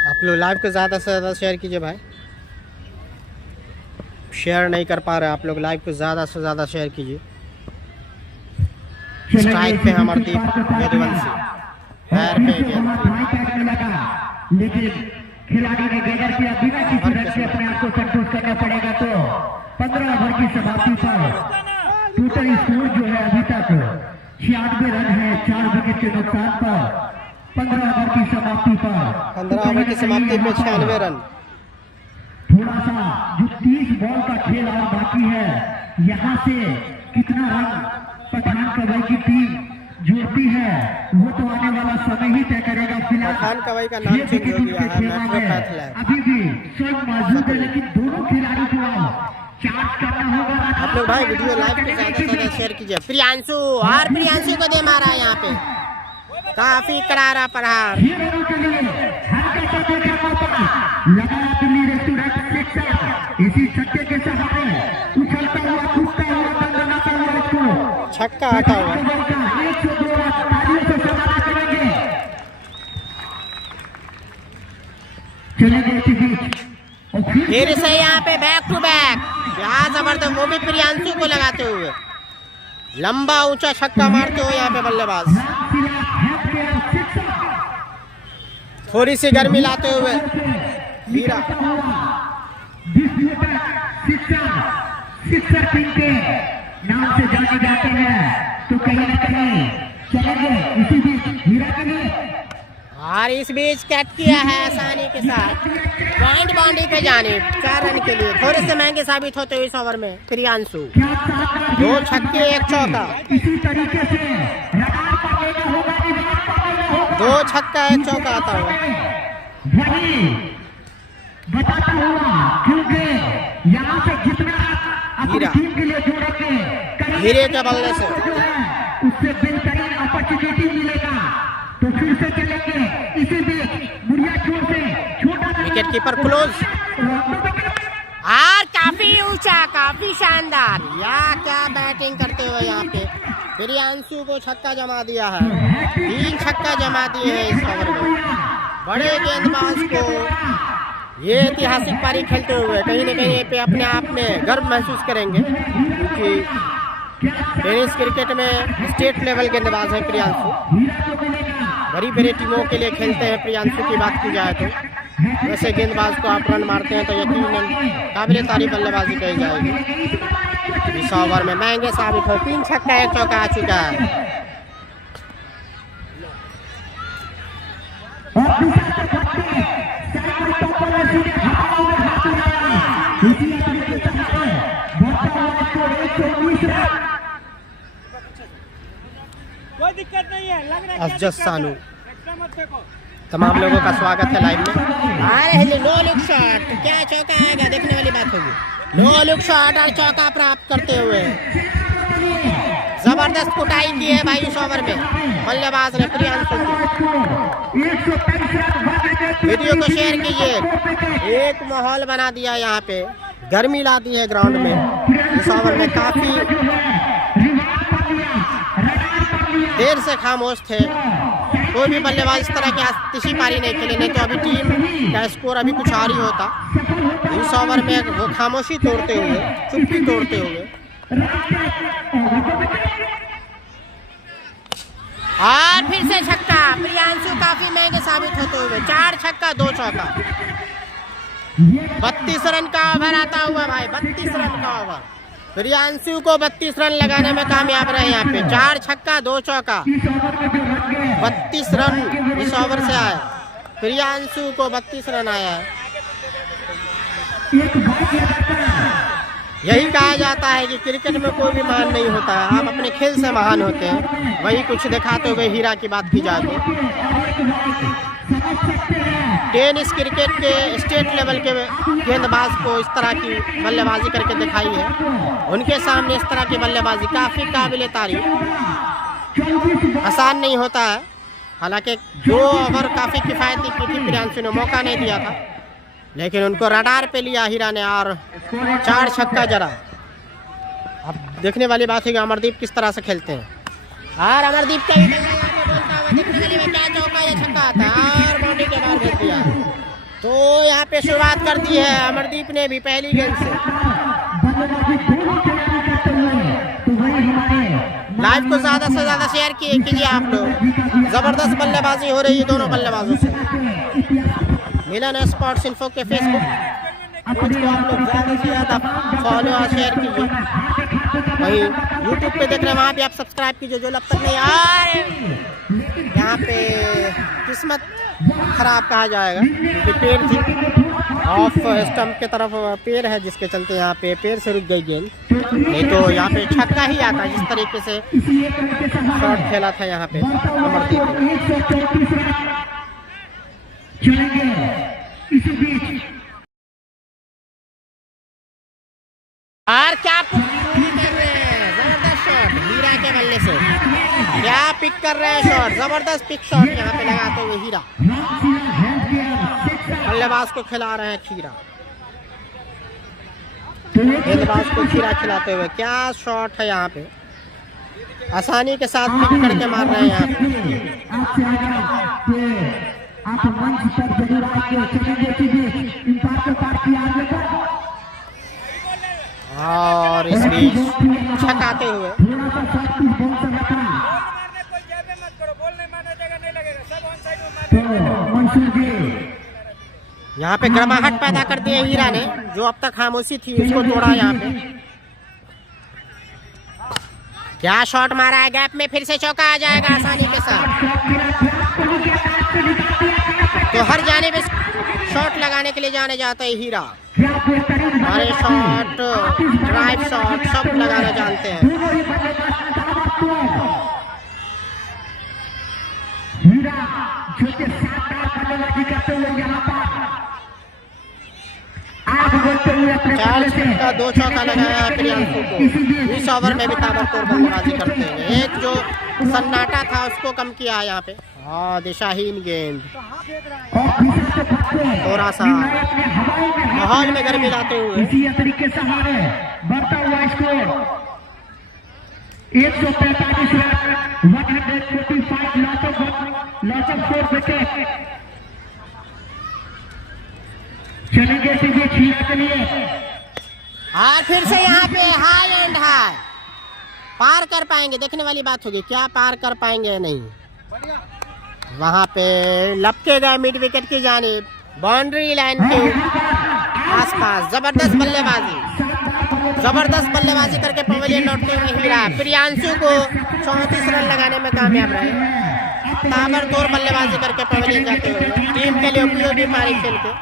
आप लोग लाइव को ज़्यादा से ज़्यादा शेयर कीजिए भाई, शेयर नहीं कर पा रहे आप लोग, लाइव को ज़्यादा से ज़्यादा शेयर कीजिए। स्ट्राइक पे अमरदीप यदुवंशी, पैर पे गेंद, लेकिन खिलाड़ी ने गैदर किया, बिना किसी रन के अपने आप को संतुष्ट करना पड़ेगा। तो 15 ओवर की समाप्ति पर टोटल स्कोर जो है अभी तक 96 रन है, 4 विकेट के नुकसान पर। 15 ओवर की समाप्ति पर 15 ओवर की समाप्ति पे 96 रन। थोड़ा सा जो 30 बॉल का खेल और बाकी है, यहाँ से कितना रन पठान कवई की टीम जोड़ती है वो तो आने वाला समय ही तय करेगा। फिलहाल पठान कवई का नाम चेंज हो गया है, मैट्रोपैथ लैब। अभी भी स्वयं मौजूद है, लेकिन दोनों खिलाड़ी को चार्ज करना होगा। आप लोग भाई वीडियो लाइव पे ज़्यादा से ज़्यादा शेयर कीजिए। प्रियांशु, और प्रियांशु को दे मारा यहाँ पे, काफी करारा प्रहार। इसी छक्के के सहारे उछलता हुआ कूदता हुआ छक्का हटा हुआ। 102 तालियों से स्वागत करेंगे चलेंगे इसी बीच और फिर से यहाँ पे बैक टू बैक, यहाँ जबरदस्त, वो भी प्रियांशु को लगाते हुए लंबा ऊंचा छक्का मारते हुए यहाँ पे बल्लेबाज, थोड़ी सी गर्मी लाते हुए हीरा। सिक्सर टीम के नाम से जाने जाते हैं, तो कहीं ना कहीं चलेंगे इसी बीच हीरा के लिए। और इस बीच कैट किया है आसानी के साथ पॉइंट बाउंड्री पे जाने 4 रन के लिए, थोड़े से महंगे साबित होते हुए इस ओवर में प्रियांशु। 2 छक्के 1 चौका, इसी तरीके से 2 छक्का 1 चौका आता हुआ। वही बताता हुआ, क्योंकि यहाँ से जितना हीरा, टीम के लिए जोड़ेंगे हीरे के बल्ले से उससे बेहतरीन अपॉर्चुनिटी मिलेगा, तो फिर से चलेंगे इसी बीच बुढ़िया छोर से छोटा विकेट कीपर क्लोज, और काफी ऊंचा, काफी शानदार, या क्या बैटिंग करते हुए यहाँ पे प्रियांशु को छक्का जमा दिया है। 3 छक्का जमा दिए हैं इस ओवर में। बड़े गेंदबाज को ये ऐतिहासिक पारी खेलते हुए कहीं न कहीं पे अपने आप में गर्व महसूस करेंगे, क्योंकि टेनिस क्रिकेट में स्टेट लेवल गेंदबाज है प्रियांशु। बड़ी बड़ी टीमों के लिए खेलते हैं प्रियांशु की बात की जाए तो। वैसे गेंदबाज को आप रन मारते हैं तो यकीनन काबिल तारीफ बल्लेबाजी कही जाएगी। इस ओवर में महंगे साबित हो, 3 छक्का 1 चौका आ चुका है। कोई दिक्कत नहीं है, लग रहा है असजद सानू, एक्स्ट्रा मत फेंको। तमाम लोगों का स्वागत है लाइव में। अरे नो लुक शॉट, क्या चौका आएगा देखने वाली बात होगी। नो लुक शॉट और चौका प्राप्त करते हुए जबरदस्त कुटाई की है भाई इस ओवर में बल्लेबाज ने प्रियांशु की। वीडियो को शेयर कीजिए, एक माहौल बना दिया, यहाँ पे गर्मी ला दी है ग्राउंड में। इस ओवर में काफी देर से खामोश थे, कोई भी बल्लेबाज इस तरह की आतिशी पारी नहीं खेले, नहीं तो अभी टीम का स्कोर अभी कुछ और ही होता। इस ओवर में वो खामोशी तोड़ते हुए, चुप्पी तोड़ते हुए, और फिर से छक्का, प्रियांशु काफी महंगे साबित होते हुए 4 छक्का 2 चौका। 32 रन का ओवर आता हुआ भाई, 32 रन का ओवर। प्रियांशु को 32 रन लगाने में कामयाब रहे यहाँ पे, 4 छक्का 2 चौका, 32 रन इस ओवर से आए। प्रियांशु को 32 रन आया है। यही कहा जाता है कि क्रिकेट में कोई भी महान नहीं होता है, आप अपने खेल से महान होते हैं। वही कुछ दिखाते हुए हीरा की बात की जाए तो टेनिस क्रिकेट के स्टेट लेवल के गेंदबाज को इस तरह की बल्लेबाजी करके दिखाई है, उनके सामने इस तरह की बल्लेबाजी काफ़ी काबिल तारीफ। आसान नहीं होता है, हालांकि 2 ओवर काफ़ी किफ़ायती की थी, प्रियांशु ने मौका नहीं दिया था, लेकिन उनको रडार पे लिया हीरा ने और 4 छक्का जरा। अब देखने वाली बात है कि अमरदीप किस तरह से खेलते हैं, और अमरदीप का भी बोलता हुआ देखने वाली में क्या चौका या छक्का आता है, और बाउंड्री के बाहर भेज दिया। तो यहाँ पे शुरुआत कर दी है अमरदीप ने भी पहली गेंद से। लाइव को ज़्यादा से ज़्यादा शेयर कीजिए आप लोग, ज़बरदस्त बल्लेबाजी हो रही है दोनों बल्लेबाजों से। मिलन स्पोर्ट्स इन्फो के फेसबुक पेज को आप लोग ज़्यादा से ज़्यादा फॉलो और शेयर कीजिए। वही यूट्यूब पे देख रहे हैं वहाँ भी आप सब्सक्राइब कीजिए जो अब तक नहीं आए। यहाँ पे किस्मत खराब कहा जाएगा क्योंकि पेड़ थी ऑफ स्टंप के तरफ पेड़ है, जिसके चलते यहाँ पे पेड़ से रुक गई गेंद, नहीं तो यहाँ पे छक्का ही आता जिस तरीके से शॉट खेला था यहाँ पे अमरदीप। और क्या कर रहे हैं, जबरदस्त शॉट हीरा के बल्ले से, क्या पिक कर रहे हैं शॉट, जबरदस्त पिक शॉट यहाँ पे लगाते हुए हीरा, बल्लेबाज को खिला रहे हैं खीरा, गेंदबाज को खीरा खिलाते हुए। क्या शॉट है यहाँ पे, आसानी के साथ पिक करके मार रहे हैं यहाँ पे। आप मंच पर जरूर आएंगे। चलेंगे कि इंपायर को पार किया आगे पर और इस बीच छकाते हुए थोड़ा सा शॉट पिच बोल सकता मारने कोई जैबे मत करो, बॉल नहीं मारना जगह नहीं लगेगा, सब ऑन साइड में तो मारने। मंसूर जी यहाँ पे गर्माहट पैदा कर दी है हीरा ने, जो अब तक खामोशी थी उसको तोड़ा यहाँ पे। क्या शॉट मारा है, गैप में फिर से चौका आ जाएगा आसानी के साथ। तो हर जाने पे शॉट लगाने के लिए जाने जाता है हीरा। हमारे शॉट, ड्राइव शॉट सब लगाना जानते हैं। हीरा जो के शानदार बल्लेबाजी करते हुए यहाँ पर आग बोलते हुए अपने 4 छक्का का 2 चौका लगाया है प्रियांशु को। इस ओवर में भी ताबड़तोड़ बल्लेबाजी करते हैं। एक जो सन्नाटा था उसको कम किया है यहाँ पे। हाँ, दिशाहीन गेंद, थोड़ा सा माहौल में गर्मी लाते हुए। इसी तरीके से हमारे बढ़ता हुआ score 145 run 145 loss of 4 wicket. चलेंगे सीधे खिला के लिए और फिर से यहाँ पे हाई एंड हाई पार कर पाएंगे, देखने वाली बात होगी क्या पार कर पाएंगे या नहीं। वहाँ पे लपके गए मिड विकेट की जानिब, बाउंड्री लाइन के आसपास जबरदस्त बल्लेबाजी करके पवेलियन लौटते हुए हीरा प्रियांशु को 34 रन लगाने में कामयाब रहे। ताबड़तोड़ बल्लेबाजी करके पवेलियन जाते हुए टीम के लिए उपयोगी पारी खेल के।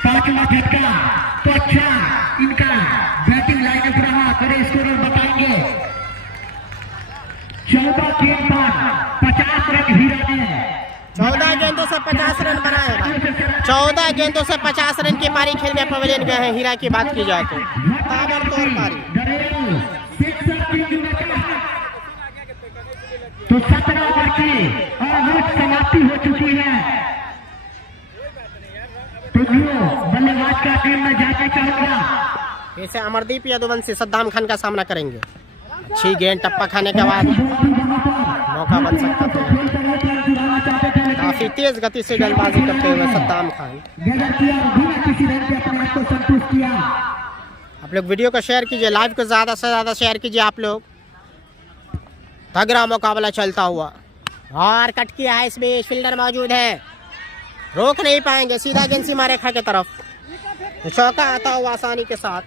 पांचवा झटका तो अच्छा इनका बैटिंग लाइनअप रहा, करे स्कोर बताएंगे। 14 गेंद पर 50 रन हीरा ने 14 गेंदों से 50 रन बनाए भाई। 14 गेंदों से 50 रन की पारी खेल में पवेलियन गए हैं हीरा की बात की जाए तो। ताबड़तोड़ पारी। तो 17 ओवर की और समाप्ति हो चुकी है। तो बल्लेबाज का टीम में जाना चाहूंगा। इसे अमरदीप यदुवंशी सद्दाम खान का सामना करेंगे। अच्छी गेंद टप्पा खाने के बाद मौका बन सकता था। काफी तेज गति से गेंदबाजी करते हुए सद्दाम खान। आप लोग वीडियो को शेयर कीजिए, लाइव को ज्यादा से ज्यादा शेयर कीजिए आप लोग। तगड़ा मुकाबला चलता हुआ और कट किया है, इसमें फील्डर मौजूद है, रोक नहीं पाएंगे, सीधा गेंद सीमा रेखा की तरफ। चौका आता हुआ आसानी के साथ।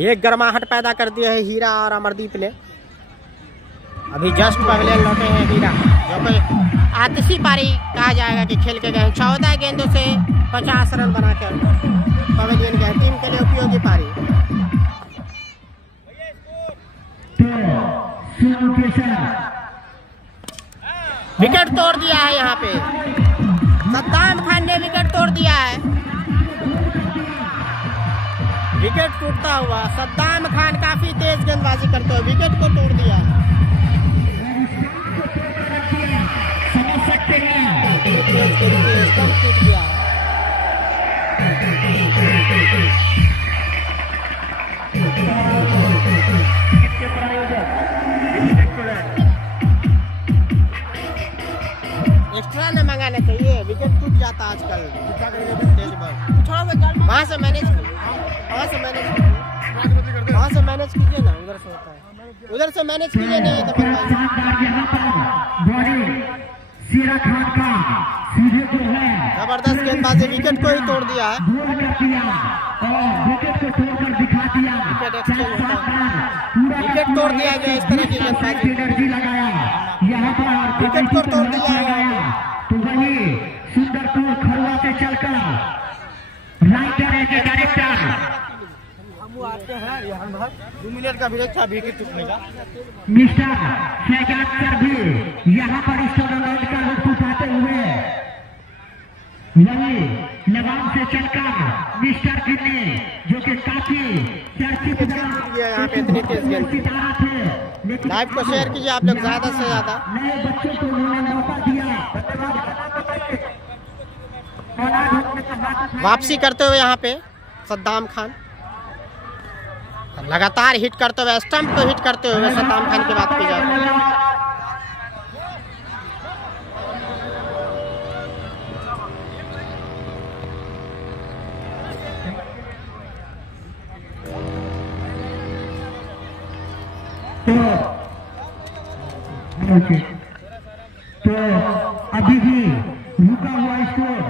एक गर्माहट पैदा कर दिया है हीरा और अमरदीप ने। अभी जस्ट पवेलियन लौटे हैं हीरा, जो कि आतिशी पारी कहा जाएगा कि खेल के गए। 14 गेंदों से 50 रन बनाकर पवेलियन गए, टीम के लिए उपयोगी पारी। विकेट तोड़ दिया है यहाँ पे, सद्दाम खान ने विकेट तोड़ दिया है। विकेट टूटता हुआ सद्दाम खान काफी तेज गेंदबाजी करते हुए विकेट को तोड़ दिया है। समझ सकते हैं टूट गया। एक्स्ट्रा न मंगाना चाहिए, विकेट टूट जाता आजकल तेज बॉल। वहाँ से मैनेज कीजिए ना, उधर से होता है, उधर से मैनेज कीजिए। नहीं तो जबरदस्त गेंदबाजी, विकेट को ही तोड़ दिया है। विकेट तोड़ दिया गया इस तरह की गेंदबाजी, विकेट को तोड़ दिया है। तो वही सुंदरपुर खरुआ से चलकर राइटर है के डायरेक्टर आते हैं रेहान भाई 2 मिनट का ब्रेक था विकेट टूटने का। मिस्टर शहजाद सर भी यहाँ पर इस टूर्नामेंट का लुत्फ उठाते हुए वही लगाम से चलकर मिस्टर गिन्नी जो कि काफी चर्चित यहाँ पे इतनी तेज गेंद। सितारा थे, लेकिन लाइव को शेयर कीजिए आप लोग ज्यादा से ज्यादा। नए बच्चों को उन्होंने मौका दिया। वापसी करते हुए यहाँ पे सद्दाम खान लगातार हिट करते हुए, स्टंप को हिट करते हुए सद्दाम खान की बात की जाए। तो ओके, तो अभी भी रुका हुआ स्कोर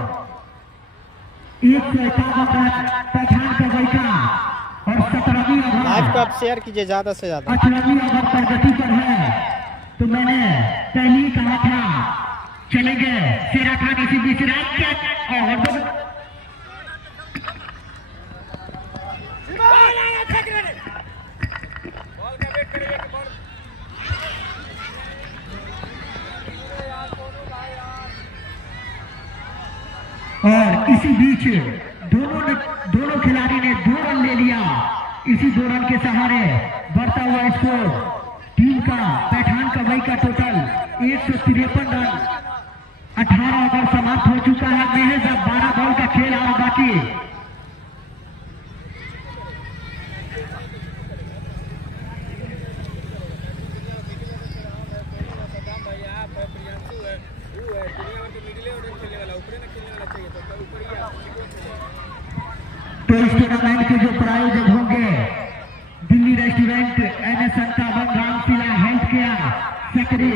151 रन पठान का बैठा और 17वीं लाइव ओवर को आप शेयर कीजिए ज़्यादा से ज़्यादा। 18वीं ओवर प्रगति पर है। तो मैंने पहले ही कहा था चलेंगे शेरा खान इसी बीच रात के और और इसी बीच दोनों खिलाड़ी ने 2 रन ले लिया। इसी 2 रन के सहारे बढ़ता हुआ स्कोर टीम का पैठान का वही का टोटल 153 रन। 18 ओवर समाप्त हो चुका है। महज अब 12 बॉल का खेल और बाकी। तो इस टूर्नामेंट के जो प्रायोजक होंगे दिल्ली रेस्टोरेंट, NS संतावन, रामशिला हेल्थ केयर, सकरी।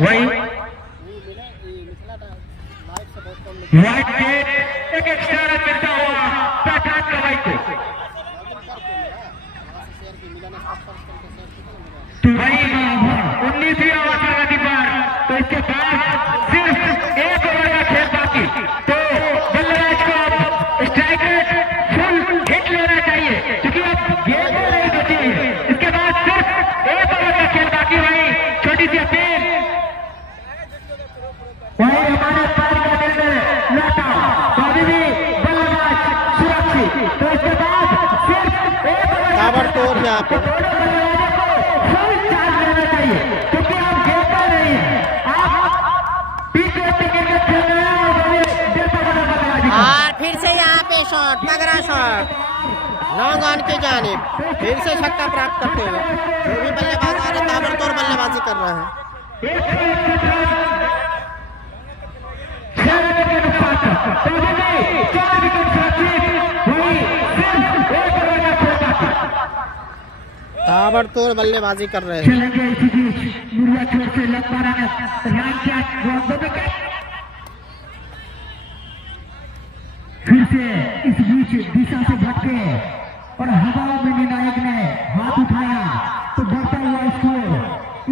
वही व्हाइट एक एक्स्ट्रा रन मिलता हुआ पैठान का भाई को। तो वही 19वीं ओवर प्रगति पर। तो इसके बाद सिर्फ 1 ओवर का खेल बाकी। तो बल्लेबाज को अब स्ट्राइक रेट फुल हिट लेना चाहिए क्योंकि अब गेंद नहीं बची है। इसके बाद सिर्फ 1 ओवर का खेल बाकी। वही छोटी सी अपील, वही हमारे पैर का निर्णय लौटा। तो अभी भी बल्लेबाज सुरक्षित। तो इसके बाद सिर्फ 1 ओवर ताबड़तोड़ यहाँ पे क्योंकि आप खेलता नहीं है। और फिर से यहाँ पे शॉट, तगड़ा शॉट लॉन्ग ऑन की जानिब। फिर से छक्का प्राप्त करते हुए जो भी बल्लेबाज आ रहे ताबड़तोड़ बल्लेबाजी कर रहे हैं। ताबड़तोड़ बल्लेबाजी कर रहे हैं। चलेंगे इसी बीच मुर्रा छोर से लंबा फिर से इस बीच दिशा से भटके और हवाओं में निर्णायक ने हाथ उठाया। तो बढ़ता हुआ स्कोर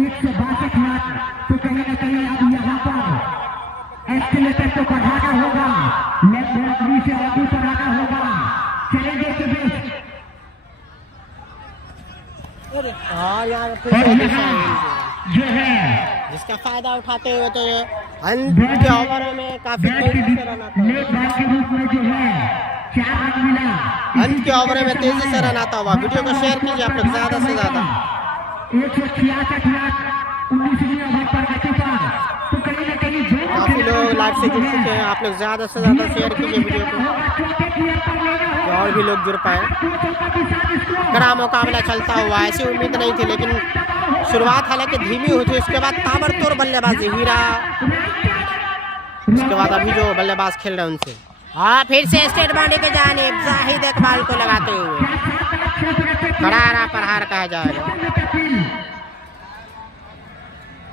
162 रन। तो कहीं ना कहीं अब यहाँ पर एस्केलेटर को बढ़ाना होगा, लेफ्ट हैंड से आगे बढ़ाना होगा। चलेंगे इसी बीच हाँ यार फिर से जो है जिसका फायदा उठाते हुए तो अंत के ओवरों में काफी तेजी से रन आता है। लेट बॉल के रूप में जो है 4 रन मिला। अंत के ओवरों में तेजी से रन आता हुआ। वीडियो को शेयर कीजिए आप लोग ज्यादा से ज्यादा। 166 रन 19वीं ओवर पर गति पर। तो कहीं ना कहीं काफी लोग लाइव से जुड़ चुके हैं। आप लोग ज्यादा से ज्यादा शेयर कीजिए वीडियो को और भी लोग जुड़ पाए। कड़ा मुकाबला चलता हुआ, ऐसी उम्मीद नहीं थी लेकिन शुरुआत हालांकि धीमी हुई थी। उसके बाद ताबड़तोड़ बल्लेबाजी हीरा, उसके बाद अभी जो बल्लेबाज खेल रहे हैं उनसे। हाँ फिर से स्टेट बाउंड्री के जानिब जाहिद इकबाल को लगाते हुए करारा प्रहार कहा जाएगा।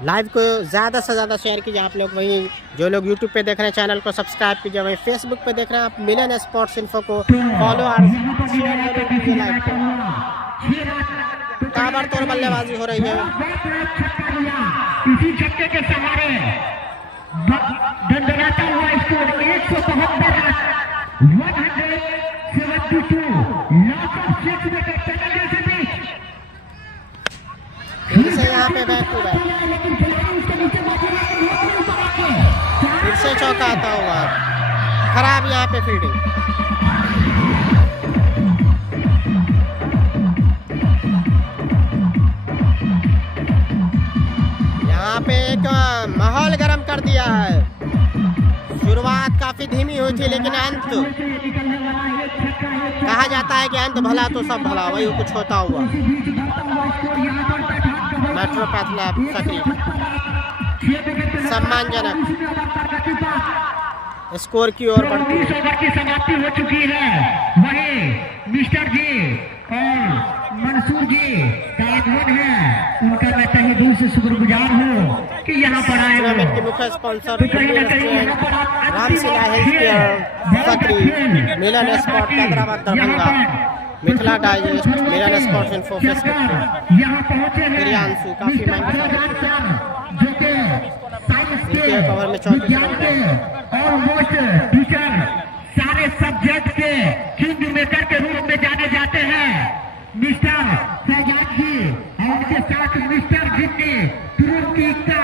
लाइव को ज़्यादा से ज़्यादा शेयर कीजिए आप लोग। वहीं जो लोग यूट्यूब पे देख रहे हैं चैनल को सब्सक्राइब कीजिए। वहीं फेसबुक पे देख रहे हैं आप मिलन स्पोर्ट्स इन्फो को फॉलो और शेयर जरूर कीजिए। लाइव को ताबड़तोड़ बल्लेबाजी हो रही है। इसी छक्के के सहारे दंडनाता हुआ score 172 run 172 loss of 6 wicket. चलेंगे इसी बीच फिर से यहाँ पे बैक टू बैक फिर से चौका आता हुआ। खराब यहाँ पे फील्डिंग। यहाँ पे एक माहौल गर्म कर दिया है। शुरुआत काफी धीमी हुई थी लेकिन अंत कहा जाता है कि अंत भला तो सब भला, वही कुछ होता हुआ। मेट्रोपैथ लैब सकरी सम्मानजनक स्कोर की ओर बढ़ती 19 है। ओवर की समाप्ति हो चुकी है। वही मिस्टर जी और मंसूर जी का आगमन है, उनका मैं तहे दिल से शुक्रगुजार हूँ कि यहाँ पर आए टूर्नामेंट के हो। मुख्य स्पॉन्सर तो कहीं ना कहीं यहाँ पर आप रामशिला हेल्थ केयर, फकरी, मिलन स्पॉट हैदराबाद दरभंगा, मिथिला डाइजेस्ट, मिलन स्पॉट इन्फो फेसबुक यहाँ पहुँचे हैं प्रियांशु, काफी मिस्टर महंगा बलराज सर, जो कि साइंस के, इनके कवर में 34 विज्ञान के ऑलमोस्ट टीचर, सारे सब्जेक्ट के किंग मेकर के रूप में जाने जाते हैं। मिस्टर फैजान जी और उनके साथ मिस्टर जिन्नी तुरुंकी का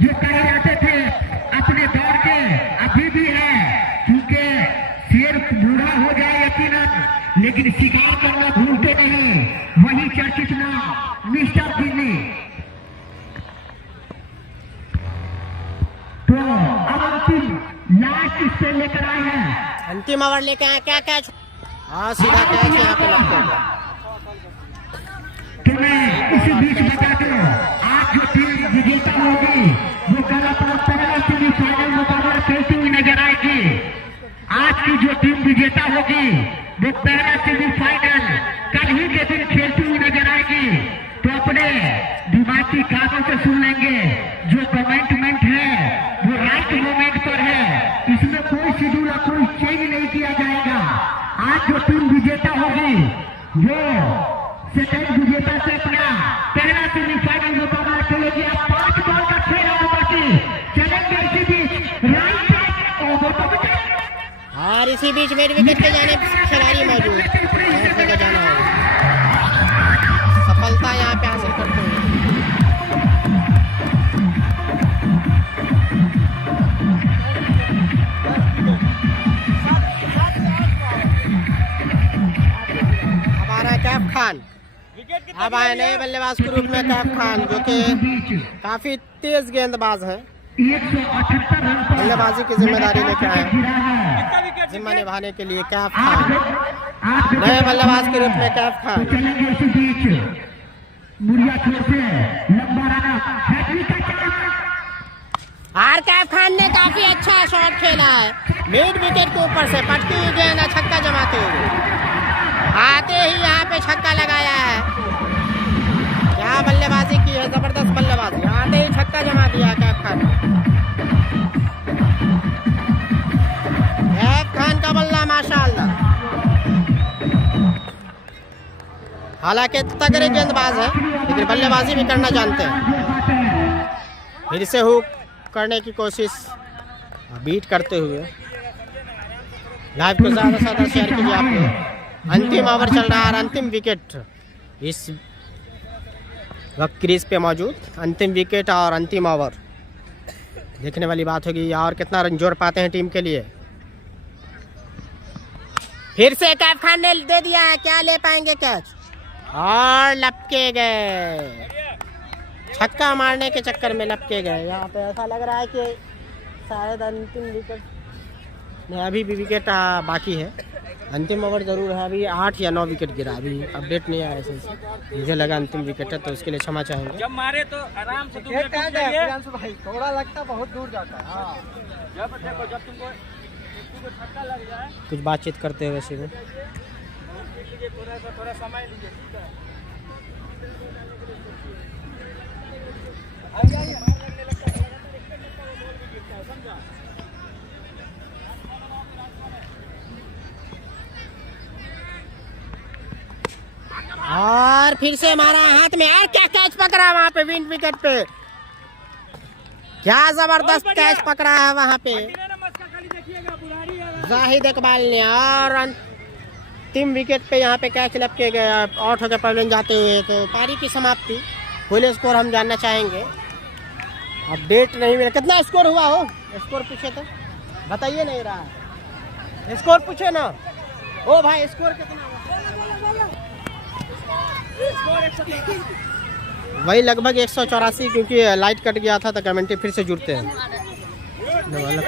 जो कहे जाते थे अपने दौर के, अभी भी है, क्योंकि शेर बूढ़ा हो जाए यकीनन, लेकिन शिकार करना भूलते नहीं। वही चर्चित नाम मिस्टर जिन्नी। तो अब अंतिम लास्ट से लेकर आए हैं। अंतिम ओवर लेके आए, क्या कैच? हाँ, सीधा कैच यहाँ पे लगता है। तो मैं इसी बीच बता दूं, आज जो टीम विजेता होगी वो कल अपना पहला सेमीफाइनल मुकाबला खेलती हुई नजर आएगी। आज की जो टीम विजेता होगी वो पहला सेमीफाइनल कल ही के दिन खेलती हुई नजर आएगी। तो अपने दिमागी कानों से सुन लेंगे, जो कमेंटमेंट है वो राइट मोमेंट पर है, इसमें कोई शेड्यूल और कोई चेंज नहीं किया जाएगा। आज जो टीम विजेता होगी वो सेकंड विजेता से अपना पहला सेमीफाइनल मुकाबला खेलेगी। अब 5 बॉल का खेल और बाकी चलेंगे इसी बीच राइट और इसी बीच मेरे विकेट के जाने खिलाड़ी मौजूद, ऐसे का जाना है, सफलता यहाँ पे हासिल करते हैं। अब आ रहा है कैफ खान, अब आए नए बल्लेबाज के रूप में कैफ खान, जो कि काफी तेज गेंदबाज हैं। 178 रन पर बल्लेबाजी की जिम्मेदारी लेकर आए, जिम्मा निभाने के लिए कैफ खान, नए बल्लेबाज के रूप में कैफ खान। चलेंगे इसी बीच मुड़िया छोर से लंबा रन हैट्रिक का चांस। आर कैफ खान ने काफी अच्छा शॉट खेला है, मिड विकेट के ऊपर से पटकी हुई गेंद छक्का जमाते हुए, आते ही यहाँ पे छक्का लगाया है। क्या बल्लेबाजी की है, जबरदस्त बल्लेबाजी, आते ही छक्का जमा दिया कैफ खान। कैफ खान का बल्ला माशाअल्लाह, हालांकि तगड़े गेंदबाज है लेकिन बल्लेबाजी भी करना जानते हैं। फिर से हुक करने की कोशिश, बीट करते हुए। लाइव को ज़्यादा से ज़्यादा शेयर कीजिए आप लोग। अंतिम ओवर चल रहा है और अंतिम विकेट इस वक्त क्रीज पे मौजूद, अंतिम विकेट और अंतिम ओवर, देखने वाली बात होगी और कितना रन जोड़ पाते हैं टीम के लिए। फिर से कैफ खान ने दे दिया है, क्या ले पाएंगे कैच, और लपके गए, छक्का मारने के चक्कर में लपके गए। यहाँ पे ऐसा लग रहा है कि शायद अंतिम विकेट नहीं, अभी भी विकेट बाकी है, अंतिम ओवर जरूर है, अभी 8 या 9 विकेट गिरा, अभी अपडेट नहीं आया ऐसे। मुझे लगा अंतिम विकेट है तो उसके लिए क्षमा चाहेंगे। जब मारे तो आराम से भाई थोड़ा लगता बहुत दूर जाता है। हाँ। जब देखो, जब तुमको छक्का लग जाए, कुछ बातचीत करते हुए वैसे में थोड़ा समय लीजिए, ठीक है। और फिर से मारा हाथ में, यार क्या कैच पकड़ा वहाँ पे विंड विकेट पे, क्या जबरदस्त कैच पकड़ा है वहाँ पे जाहिद इकबाल ने। और अंतिम विकेट पे यहाँ पे कैच लपके गए, आउट होकर पवन जाते हुए। तो पारी की समाप्ति, फुल स्कोर हम जानना चाहेंगे, अपडेट नहीं मिला। कितना स्कोर हुआ हो, स्कोर पूछे तो बताइए, नहीं रहा है स्कोर, पूछे ना। ओ भाई स्कोर कितना, वही लगभग 184, क्योंकि लाइट कट गया था तो कमेंट्री फिर से जुड़ते हैं। अलग